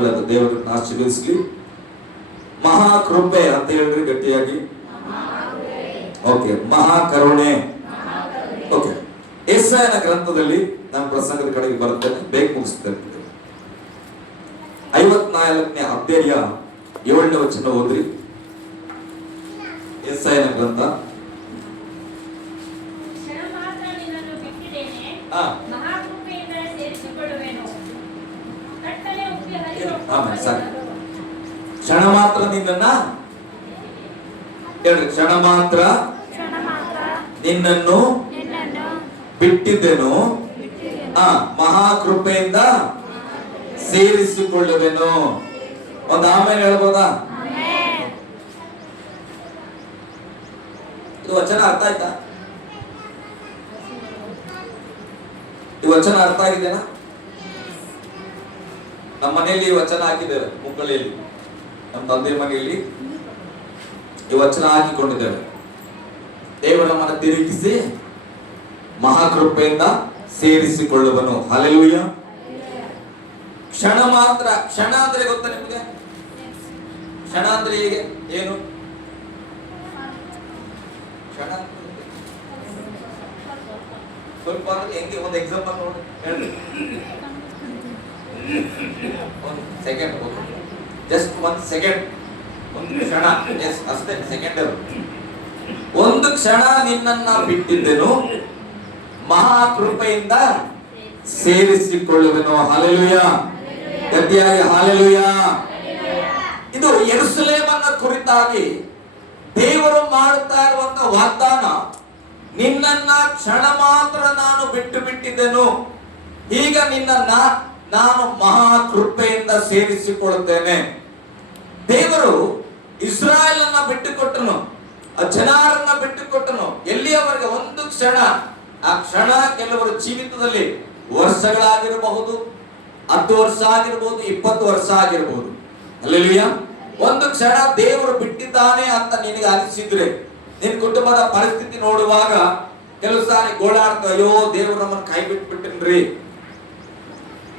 ಒಳ್ಳೆಯದು. ದೇವರನ್ನು ಆಶೀರ್ವದಿಸಲಿ. ಮಹಾಕೃಪೆ ಅಂತ ಹೇಳ್ರಿ ಗಟ್ಟಿಯಾಗಿ. ಓಕೆ, ಮಹಾಕರುಣೆ. ಓಕೆ, ಯೆಶಾಯನ ಗ್ರಂಥದಲ್ಲಿ ನಾನು ಪ್ರಸಂಗದ ಕಡೆಗೆ ಬರುತ್ತೇನೆ, ಬೇಗ ಮುಗಿಸ್ತೇನೆ. 54ನೇ ಅಧ್ಯಾಯ 7ನೇ ವಚನ ಓದ್ರಿ. ಯೆಶಾಯನ ಗ್ರಂಥ. ಕ್ಷಣ ಮಾತ್ರ ನಿನ್ನನ್ನ ಹೇಳ್ರಿ, ಕ್ಷಣ ಮಾತ್ರ ನಿನ್ನನ್ನು ಬಿಟ್ಟಿದ್ದೆನು, ಮಹಾಕೃಪೆಯಿಂದ ಸೇರಿಸಿಕೊಳ್ಳುವೆನು. ಒಂದು ಆಮೇಲೆ ಹೇಳ್ಬೋದಾ? ಇದು ವಚನ ಅರ್ಥ ಆಯ್ತಾ? ಈ ವಚನ ಅರ್ಥ ಆಗಿದೆನಾ? ನಮ್ಮ ಮನೆಯಲ್ಲಿ ಈ ವಚನ ಹಾಕಿದ್ದೇವೆ, ಮುಕ್ಕಳಿಯಲ್ಲಿ ನಮ್ಮ ತಂದೆ ಮನೆಯಲ್ಲಿ ಈ ವಚನ ಹಾಕಿಕೊಂಡಿದ್ದೇವೆ. ದೇವರು ನಮ್ಮನ್ನು ತಿರುಗಿಸಿ ಮಹಾಕೃಪೆಯಿಂದ ಸೇರಿಸಿಕೊಳ್ಳುವನು. ಹಲ್ಲೆಲೂಯ. ಕ್ಷಣ ಮಾತ್ರ. ಕ್ಷಣ ಅಂದ್ರೆ ಗೊತ್ತಾ ನಿಮಗೆ? ಕ್ಷಣ ಅಂದ್ರೆ ಹೇಗೆ, ಏನು ಕ್ಷಣ? ಸ್ವಲ್ಪ ಹೆಂಗೆ, ಒಂದು ಎಕ್ಸಾಂಪಲ್ ನೋಡಿ ಹೇಳ್ರಿ. ಒಂದು ಸೆಕೆಂಡ್, ಜಸ್ಟ್ 1 ಸೆಕೆಂಡ್, ಒಂದು ಕ್ಷಣ, ಅಷ್ಟೇ, ಸೆಕೆಂಡ್. ಒಂದು ಕ್ಷಣ ನಿನ್ನನ್ನ ಬಿಟ್ಟಿದ್ದೆನು, ಮಹಾಕೃಪೆಯಿಂದ ಸೇರಿಸಿಕೊಳ್ಳುವೆನು. ಹಲ್ಲೆಲೂಯ. ಗಟ್ಟಿಯಾಗಿ ಹಲ್ಲೆಲೂಯ. ಇದು ಯೆರೂಸಲೇಮನ್ನ ಕುರಿತಾಗಿ ದೇವರು ಮಾಡುತ್ತಾ ಇರುವಂತ ವಾಗ್ದಾನ. ನಿನ್ನನ್ನ ಕ್ಷಣ ಮಾತ್ರ ನಾನು ಬಿಟ್ಟಿದ್ದೆನು, ಈಗ ನಿನ್ನನ್ನ ನಾನು ಮಹಾಕೃಪೆಯಿಂದ ಸೇರಿಸಿಕೊಳ್ಳುತ್ತೇನೆ. ದೇವರು ಇಸ್ರಾಯೇಲನ್ನ ಬಿಟ್ಟುಕೊಟ್ಟನು, ಜನರನ್ನ ಬಿಟ್ಟುಕೊಟ್ಟನು. ಎಲ್ಲಿಯವರೆಗೆ? ಒಂದು ಕ್ಷಣ. ಆ ಕ್ಷಣ ಕೆಲವರ ಜೀವಿತದಲ್ಲಿ ವರ್ಷಗಳಾಗಿರಬಹುದು, 10 ವರ್ಷ ಆಗಿರಬಹುದು, 20 ವರ್ಷ ಆಗಿರಬಹುದು. ಹಲ್ಲೆಲೂಯಾ. ಒಂದು ಕ್ಷಣ ದೇವರು ಬಿಟ್ಟಿದ್ದಾನೆ ಅಂತ ನಿನಗೆ ಅನಿಸಿದ್ರೆ, ನಿನ್ ಕುಟುಂಬದ ಪರಿಸ್ಥಿತಿ ನೋಡುವಾಗ ಕೆಲವು ಸಾರಿ ಗೋಳಾಡ್ತ, ಅಯ್ಯೋ ದೇವರು ನಮ್ಮನ್ನು ಕೈ ಬಿಟ್ಬಿಟ್ಟನ್ರಿ,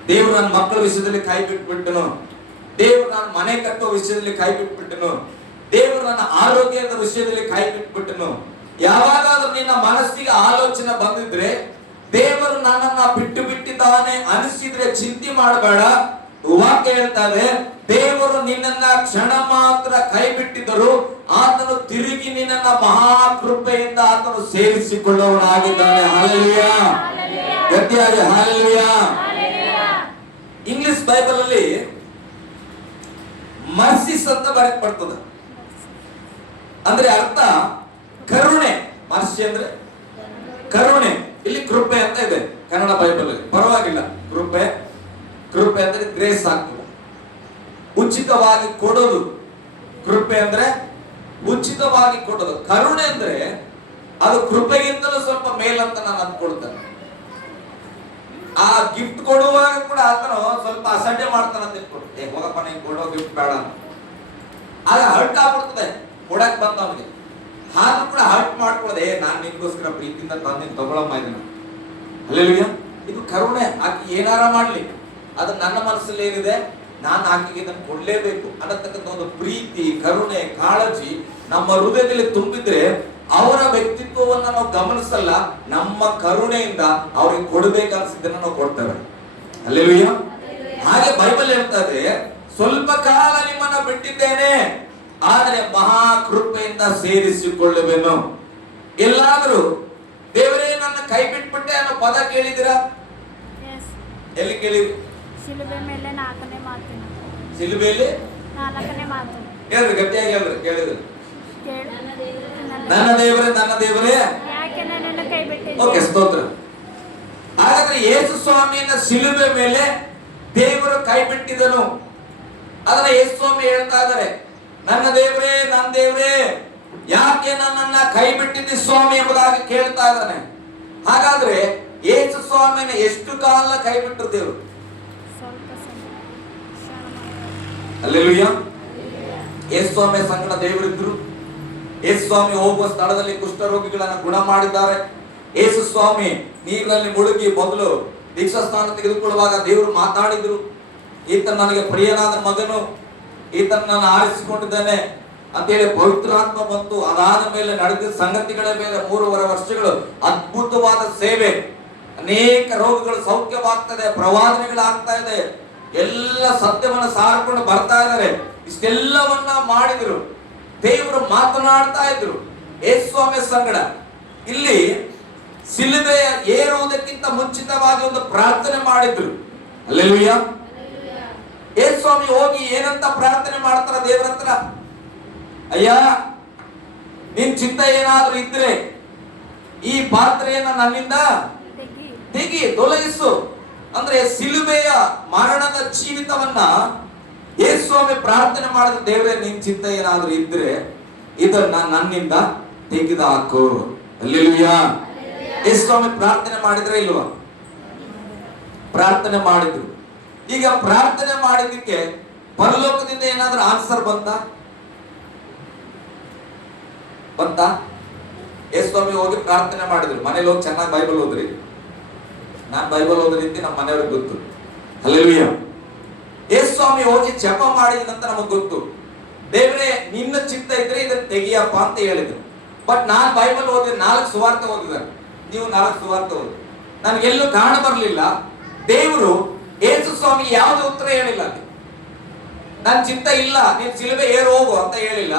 ದೇವರು ನನ್ನ ಮಕ್ಕಳ ವಿಷಯದಲ್ಲಿ ಕೈ ಬಿಟ್ಬಿಟ್ಟನು, ದೇವರು ನನ್ನ ಮನೆ ಕಟ್ಟುವ ವಿಷಯದಲ್ಲಿ ಕೈ ಬಿಟ್ಬಿಟ್ಟನು, ದೇವರು ನನ್ನ ಆರೋಗ್ಯದ ವಿಷಯದಲ್ಲಿ ಕೈ ಬಿಟ್ಬಿಟ್ಟನು. ಯಾವಾಗಾದ್ರೂ ನಿನ್ನ ಮನಸ್ಸಿಗೆ ಆಲೋಚನೆ ಬಂದಿದ್ರೆ, ದೇವರು ನನ್ನನ್ನ ಬಿಟ್ಟಿದ್ದಾನೆ ಅನಿಸಿದ್ರೆ ಚಿಂತೆ ಮಾಡಬೇಡ. ವಾಕ್ಯ ಹೇಳ್ತಾರೆ, ದೇವರು ನಿನ್ನನ್ನ ಕ್ಷಣ ಮಾತ್ರ ಕೈ ಬಿಟ್ಟಿದ್ದರು, ಆತನು ತಿರುಗಿ ನಿನ್ನನ್ನ ಮಹಾಕೃಪೆಯಿಂದ ಆತನು ಸೇರಿಸಿಕೊಳ್ಳುವವನಾಗಿದ್ದಾನೆ. ಹಲ್ಲೆಲೂಯ. ಗಟ್ಟಿಯಾಗಿ ಹಲ್ಲೆಲೂಯ. ಇಂಗ್ಲಿಷ್ ಬೈಬಲ್ ಅಲ್ಲಿ ಮರ್ಸಿಸ್ ಅಂತ ಬರ್ತದೆ. ಅಂದ್ರೆ ಅರ್ಥ ಕರುಣೆ. ಮರ್ಸಿ ಅಂದ್ರೆ ಕರುಣೆ. ಇಲ್ಲಿ ಕೃಪೆ ಅಂತ ಇದೆ ಕನ್ನಡ ಬೈಬಲ್ ಅಲ್ಲಿ, ಪರವಾಗಿಲ್ಲ. ಕೃಪೆ ಅಂದ್ರೆ ಗ್ರೇಸ್ ಆಗ್ತದೆ, ಉಚಿತವಾಗಿ ಕೊಡೋದು. ಕೃಪೆ ಅಂದ್ರೆ ಉಚಿತವಾಗಿ ಕೊಡೋದು. ಕರುಣೆ ಅಂದ್ರೆ ಅದು ಕೃಪೆಗಿಂತಲೂ ಸ್ವಲ್ಪ ಮೇಲಂತ ನಾನು ಅಂದ್ಕೊಳ್ತೇನೆ. ಆ ಗಿಫ್ಟ್ ಕೊಡುವಾಗ ಕೂಡ ಆತನು ಸ್ವಲ್ಪ ಅಸಡ್ಡೆ ಮಾಡ್ತಾನ ಅಂತ ಇಟ್ಕೊಡು, ಹೋಗಪ್ಪ ನೀನ್ ಕೊಡೋ ಗಿಫ್ಟ್ ಬೇಡ ಅಂತ. ಆಗ ಹರ್ಟ್ ಆಗ್ಬಿಡ್ತದೆ ಕೊಡಕ್ ಬಂದವನಿಗೆ. ಆದ್ರೂ ಕೂಡ ಹರ್ಟ್ ಮಾಡ್ಕೊಳ್ಳದೆ, ನಾನ್ ನಿನ್ಗೋಸ್ಕರ ಪ್ರೀತಿಯಿಂದ ತಂದಿನ ತಗೊಳಮ್ಮ ಇದನ್ನ. ಹಲ್ಲೆಲೂಯಾ. ಇದು ಕರುಣೆ. ಆಕೆ ಏನಾರ ಮಾಡ್ಲಿ, ಅದು ನನ್ನ ಮನಸ್ಸಲ್ಲಿ ಏನಿದೆ, ನಾನು ಆಕೆಗೆ ಇದನ್ನು ಕೊಡ್ಲೇಬೇಕು ಅನ್ನತಕ್ಕಂಥ ಒಂದು ಪ್ರೀತಿ, ಕರುಣೆ, ಕಾಳಜಿ ನಮ್ಮ ಹೃದಯದಲ್ಲಿ ತುಂಬಿದ್ರೆ ಅವರ ವ್ಯಕ್ತಿತ್ವವನ್ನ ನಾವು ಗಮನಿಸಲ್ಲ, ನಮ್ಮ ಕರುಣೆಯಿಂದ ಅವ್ರಿಗೆ ಕೊಡಬೇಕನ್ಸಿದ್ದನ್ನ ನಾವು ಕೊಡ್ತೇವೆ. ಹಲ್ಲೆಲೂಯಾ. ಹಾಗೆ ಬೈಬಲ್ ಹೇಳ್ತದೆ, ಸ್ವಲ್ಪ ಕಾಲ ನಿಮ್ಮನ್ನ ಬಿಟ್ಟಿದ್ದೇನೆ, ಆದರೆ ಮಹಾಕೃಪೆಯಿಂದ ಸೇರಿಸಿಕೊಳ್ಳುವೆನು. ಎಲ್ಲಾದ್ರೂ ದೇವರೇ ನನ್ನ ಕೈ ಬಿಟ್ಬಿಟ್ಟೆ ಅನ್ನೋ ಪದ ಕೇಳಿದಿರಾ? ಎಲ್ಲಿ ಕೇಳಿದ್ರಿ? ಶಿಲುಬೆ ಮೇಲೆ 4ನೇ ಮಾತು. ಶಿಲುಬೆಯಲ್ಲಿ 4ನೇ ಮಾತು ಹೇಳ್ರಿ, ಗಟ್ಟಿಯಾಗಿ ಹೇಳ್ರಿ. ಕೇಳಿದ್ರಿ? ನನ್ನ ದೇವರೇ, ನನ್ನ ದೇವರೇ ಯಾಕೆ ನನ್ನನ್ನು ಕೈ ಬಿಟ್ಟಿದ್ದೀರಿ? ಓಕೆ, ಸ್ತೋತ್ರ. ಹಾಗಾದ್ರೆ ಯೇಸು ಸ್ವಾಮಿಯನ್ನ ಶಿಲುಬೆ ಮೇಲೆ ದೇವರು ಕೈ ಬಿಟ್ಟಿದನು. ಅದನ್ನ ಯೇಸು ಸ್ವಾಮಿ ಹೇಳ್ತಾ ಇದ್ದಾರೆ, ನನ್ನ ದೇವರೇ, ನನ್ನ ದೇವರೇ ಯಾಕೆ ನನ್ನನ್ನ ಕೈ ಬಿಟ್ಟಿದ್ದಿ ಸ್ವಾಮಿ ಎಂಬುದಾಗಿ ಕೇಳ್ತಾ ಇದ್ದಾನೆ. ಹಾಗಾದ್ರೆ ಯೇಸು ಸ್ವಾಮಿನ ಎಷ್ಟು ಕಾಲ ಕೈ ಬಿಟ್ಟರು ದೇವರು? ಹಲ್ಲೆಲೂಯಾ. ಯೇಸು ಸ್ವಾಮಿ ಸಂಗಡ ದೇವರಿದ್ರು. ಯೇಸು ಸ್ವಾಮಿ ಹೋಗುವ ಸ್ಥಳದಲ್ಲಿ ಕುಷ್ಠರೋಗಿಗಳನ್ನು ಗುಣ ಮಾಡಿದ್ದಾರೆ. ಯೇಸು ಸ್ವಾಮಿ ನೀರಿನಲ್ಲಿ ಮುಳುಗಿ ಮೊದಲು ದೀಕ್ಷಾ ಸ್ನಾನ ತೆಗೆದುಕೊಳ್ಳುವಾಗ ದೇವರು ಮಾತಾಡಿದ್ರು. ಈತ ನನಗೆ ಪ್ರಿಯನಾದ ಮಗನು, ಈತನ ನಾನು ಆರಿಸಿಕೊಂಡಿದ್ದೇನೆ ಅಂತೇಳಿ ಪವಿತ್ರಾತ್ಮ ಬಂತು. ಅದಾದ ಮೇಲೆ ನಡೆದ ಸಂಗತಿಗಳ ಮೇಲೆ 3.5 ವರ್ಷಗಳು ಅದ್ಭುತವಾದ ಸೇವೆ, ಅನೇಕ ರೋಗಗಳು ಸೌಖ್ಯವಾಗ್ತದೆ, ಪ್ರವಾದನೆಗಳಾಗ್ತಾ ಇದೆ, ಎಲ್ಲ ಸತ್ಯವನ್ನ ಸಾರಿಕೊಂಡು ಬರ್ತಾ ಇದ್ದಾರೆ. ಇಷ್ಟೆಲ್ಲವನ್ನ ಮಾಡಿದ್ರು, ದೇವರು ಮಾತನಾಡ್ತಾ ಇದ್ರು ಯೇಸುಸ್ವಾಮಿ ಸಂಗಡ. ಇಲ್ಲಿ ಸಿಲುಬೆ ಏರುವುದಕ್ಕಿಂತ ಮುಂಚಿತವಾಗಿ ಒಂದು ಪ್ರಾರ್ಥನೆ ಮಾಡಿದ್ರು. ಹಲ್ಲೆಲೂಯಾ. ಯೇಸುಸ್ವಾಮಿ ಹೋಗಿ ಏನಂತ ಪ್ರಾರ್ಥನೆ ಮಾಡ್ತಾರ ದೇವರ ಹತ್ರ? ಅಯ್ಯ, ನಿನ್ ಚಿತ್ತ ಏನಾದ್ರೂ ಇದ್ರೆ ಈ ಪಾತ್ರೆಯನ್ನ ನನ್ನಿಂದ ತೊಲಗಿಸು. ಅಂದ್ರೆ ಸಿಲುಬೆಯ ಮರಣದ ಜೀವಿತವನ್ನ ಯೇಸುಸ್ವಾಮಿ ಪ್ರಾರ್ಥನೆ ಮಾಡಿದ, ದೇವರೇ ನಿನ್ ಚಿತ್ತ ಏನಾದ್ರೂ ಇದ್ರೆ ಇದನ್ನ ನನ್ನಿಂದ ತೆಗೆದು ಹಾಕು. ಹಲ್ಲೆಲೂಯಾ. ಯೇಸುಸ್ವಾಮಿ ಪ್ರಾರ್ಥನೆ ಮಾಡಿದ್ರೆ ಇಲ್ವಾ? ಪ್ರಾರ್ಥನೆ ಮಾಡಿದ್ರು. ಈಗ ಪ್ರಾರ್ಥನೆ ಮಾಡಿದ್ದಕ್ಕೆ ಪರಲೋಕದಿಂದ ಏನಾದ್ರೂ ಆನ್ಸರ್ ಬಂತಾ? ಯೇಸುಸ್ವಾಮಿ ಹೋಗಿ ಪ್ರಾರ್ಥನೆ ಮಾಡಿದ್ರು. ಮನೇಲಿ ಹೋಗಿ ಚೆನ್ನಾಗಿ ಬೈಬಲ್ ಓದ್ರಿ. ನಾನ್ ಬೈಬಲ್ ಓದ ರೀತಿ ನಮ್ಮ ಮನೆಯವ್ರಿಗೆ ಗೊತ್ತು. ಹಲ್ಲೆಲೂಯಾ. ಯೇಸುಸ್ವಾಮಿ ಹೋಗಿ ಜಪ ಮಾಡಿದ ನಂತರ ನಮಗ್ ಗೊತ್ತು, ದೇವರೇ ನಿನ್ನ ಚಿತ್ತ ಇದ್ರೆ ಇದನ್ನ ತೆಗಿಯಪ್ಪ ಅಂತ ಹೇಳಿದ್ರು. ಬಟ್ ನಾನ್ ಬೈಬಲ್ ಓದಿದ್ರೆ 4 ಸುವಾರ್ತೆ ಓದಿದ್ದಾರೆ, ನೀವು 4 ಸುವಾರ್ತೆ ಓದಿ, ನನ್ಗೆಲ್ಲೂ ಕಾರಣ ಬರ್ಲಿಲ್ಲ. ದೇವರು ಯೇಸುಸ್ವಾಮಿ ಯಾವ್ದು ಉತ್ತರ ಹೇಳಿಲ್ಲ. ನನ್ ಚಿತ್ತ ಇಲ್ಲ, ನೀನ್ ಸಿಲುಬೆ ಏರು ಹೋಗು ಅಂತ ಹೇಳಿಲ್ಲ.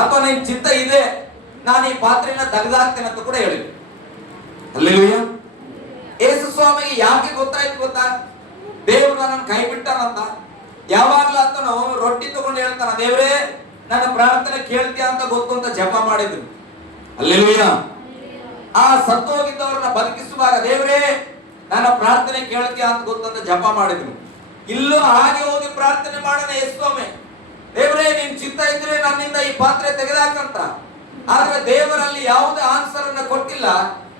ಅಥವಾ ನಿನ್ ಚಿತ್ತ ಇದೆ, ನಾನು ಈ ಪಾತ್ರೆಯನ್ನ ತೆಗೆದಾಕ್ತೇನೆ ಅಂತ ಕೂಡ ಹೇಳಿಲ್ಲ. ಹಲ್ಲೆಲೂಯಾ. ಯೇಸುಸ್ವಾಮಿಗೆ ಯಾಕೆ ಗೊತ್ತಾಯ್ತು ಗೊತ್ತಾ? ದೇವರು ನನ್ನ ಕೈ ಬಿಟ್ಟಾನಂತ. ಯಾವಾಗ್ಲೂ ಆತನು ರೊಟ್ಟಿ ತಗೊಂಡು ಹೇಳ್ತಾನ, ದೇವರೇ ನನ್ನ ಪ್ರಾರ್ಥನೆ ಕೇಳ್ತೀಯ ಅಂತ ಗೊತ್ತು ಅಂತ ಜಪ ಮಾಡಿದ್ರು. ಹಲ್ಲೆಲೂಯಾ. ಆ ಸತ್ತೋಗಿದ್ದವ್ರನ್ನ ಬದುಕಿಸುವಾಗ, ದೇವರೇ ನನ್ನ ಪ್ರಾರ್ಥನೆ ಕೇಳ್ತೀಯ ಅಂತ ಗೊತ್ತಂತ ಜಪ ಮಾಡಿದ್ರು. ಇಲ್ಲೂ ಹಾಗೆ ಹೋಗಿ ಪ್ರಾರ್ಥನೆ ಮಾಡೋಣ ಯೇಸುಸ್ವಾಮಿ, ದೇವರೇ ನಿನ್ ಚಿತ್ತ ಇದ್ರೆ ನನ್ನಿಂದ ಈ ಪಾತ್ರೆ ತೆಗೆದಾಕಂತ. ಆದ್ರೆ ದೇವರಲ್ಲಿ ಯಾವುದೇ ಆನ್ಸರ್ ಅನ್ನ ಕೊಟ್ಟಿಲ್ಲ.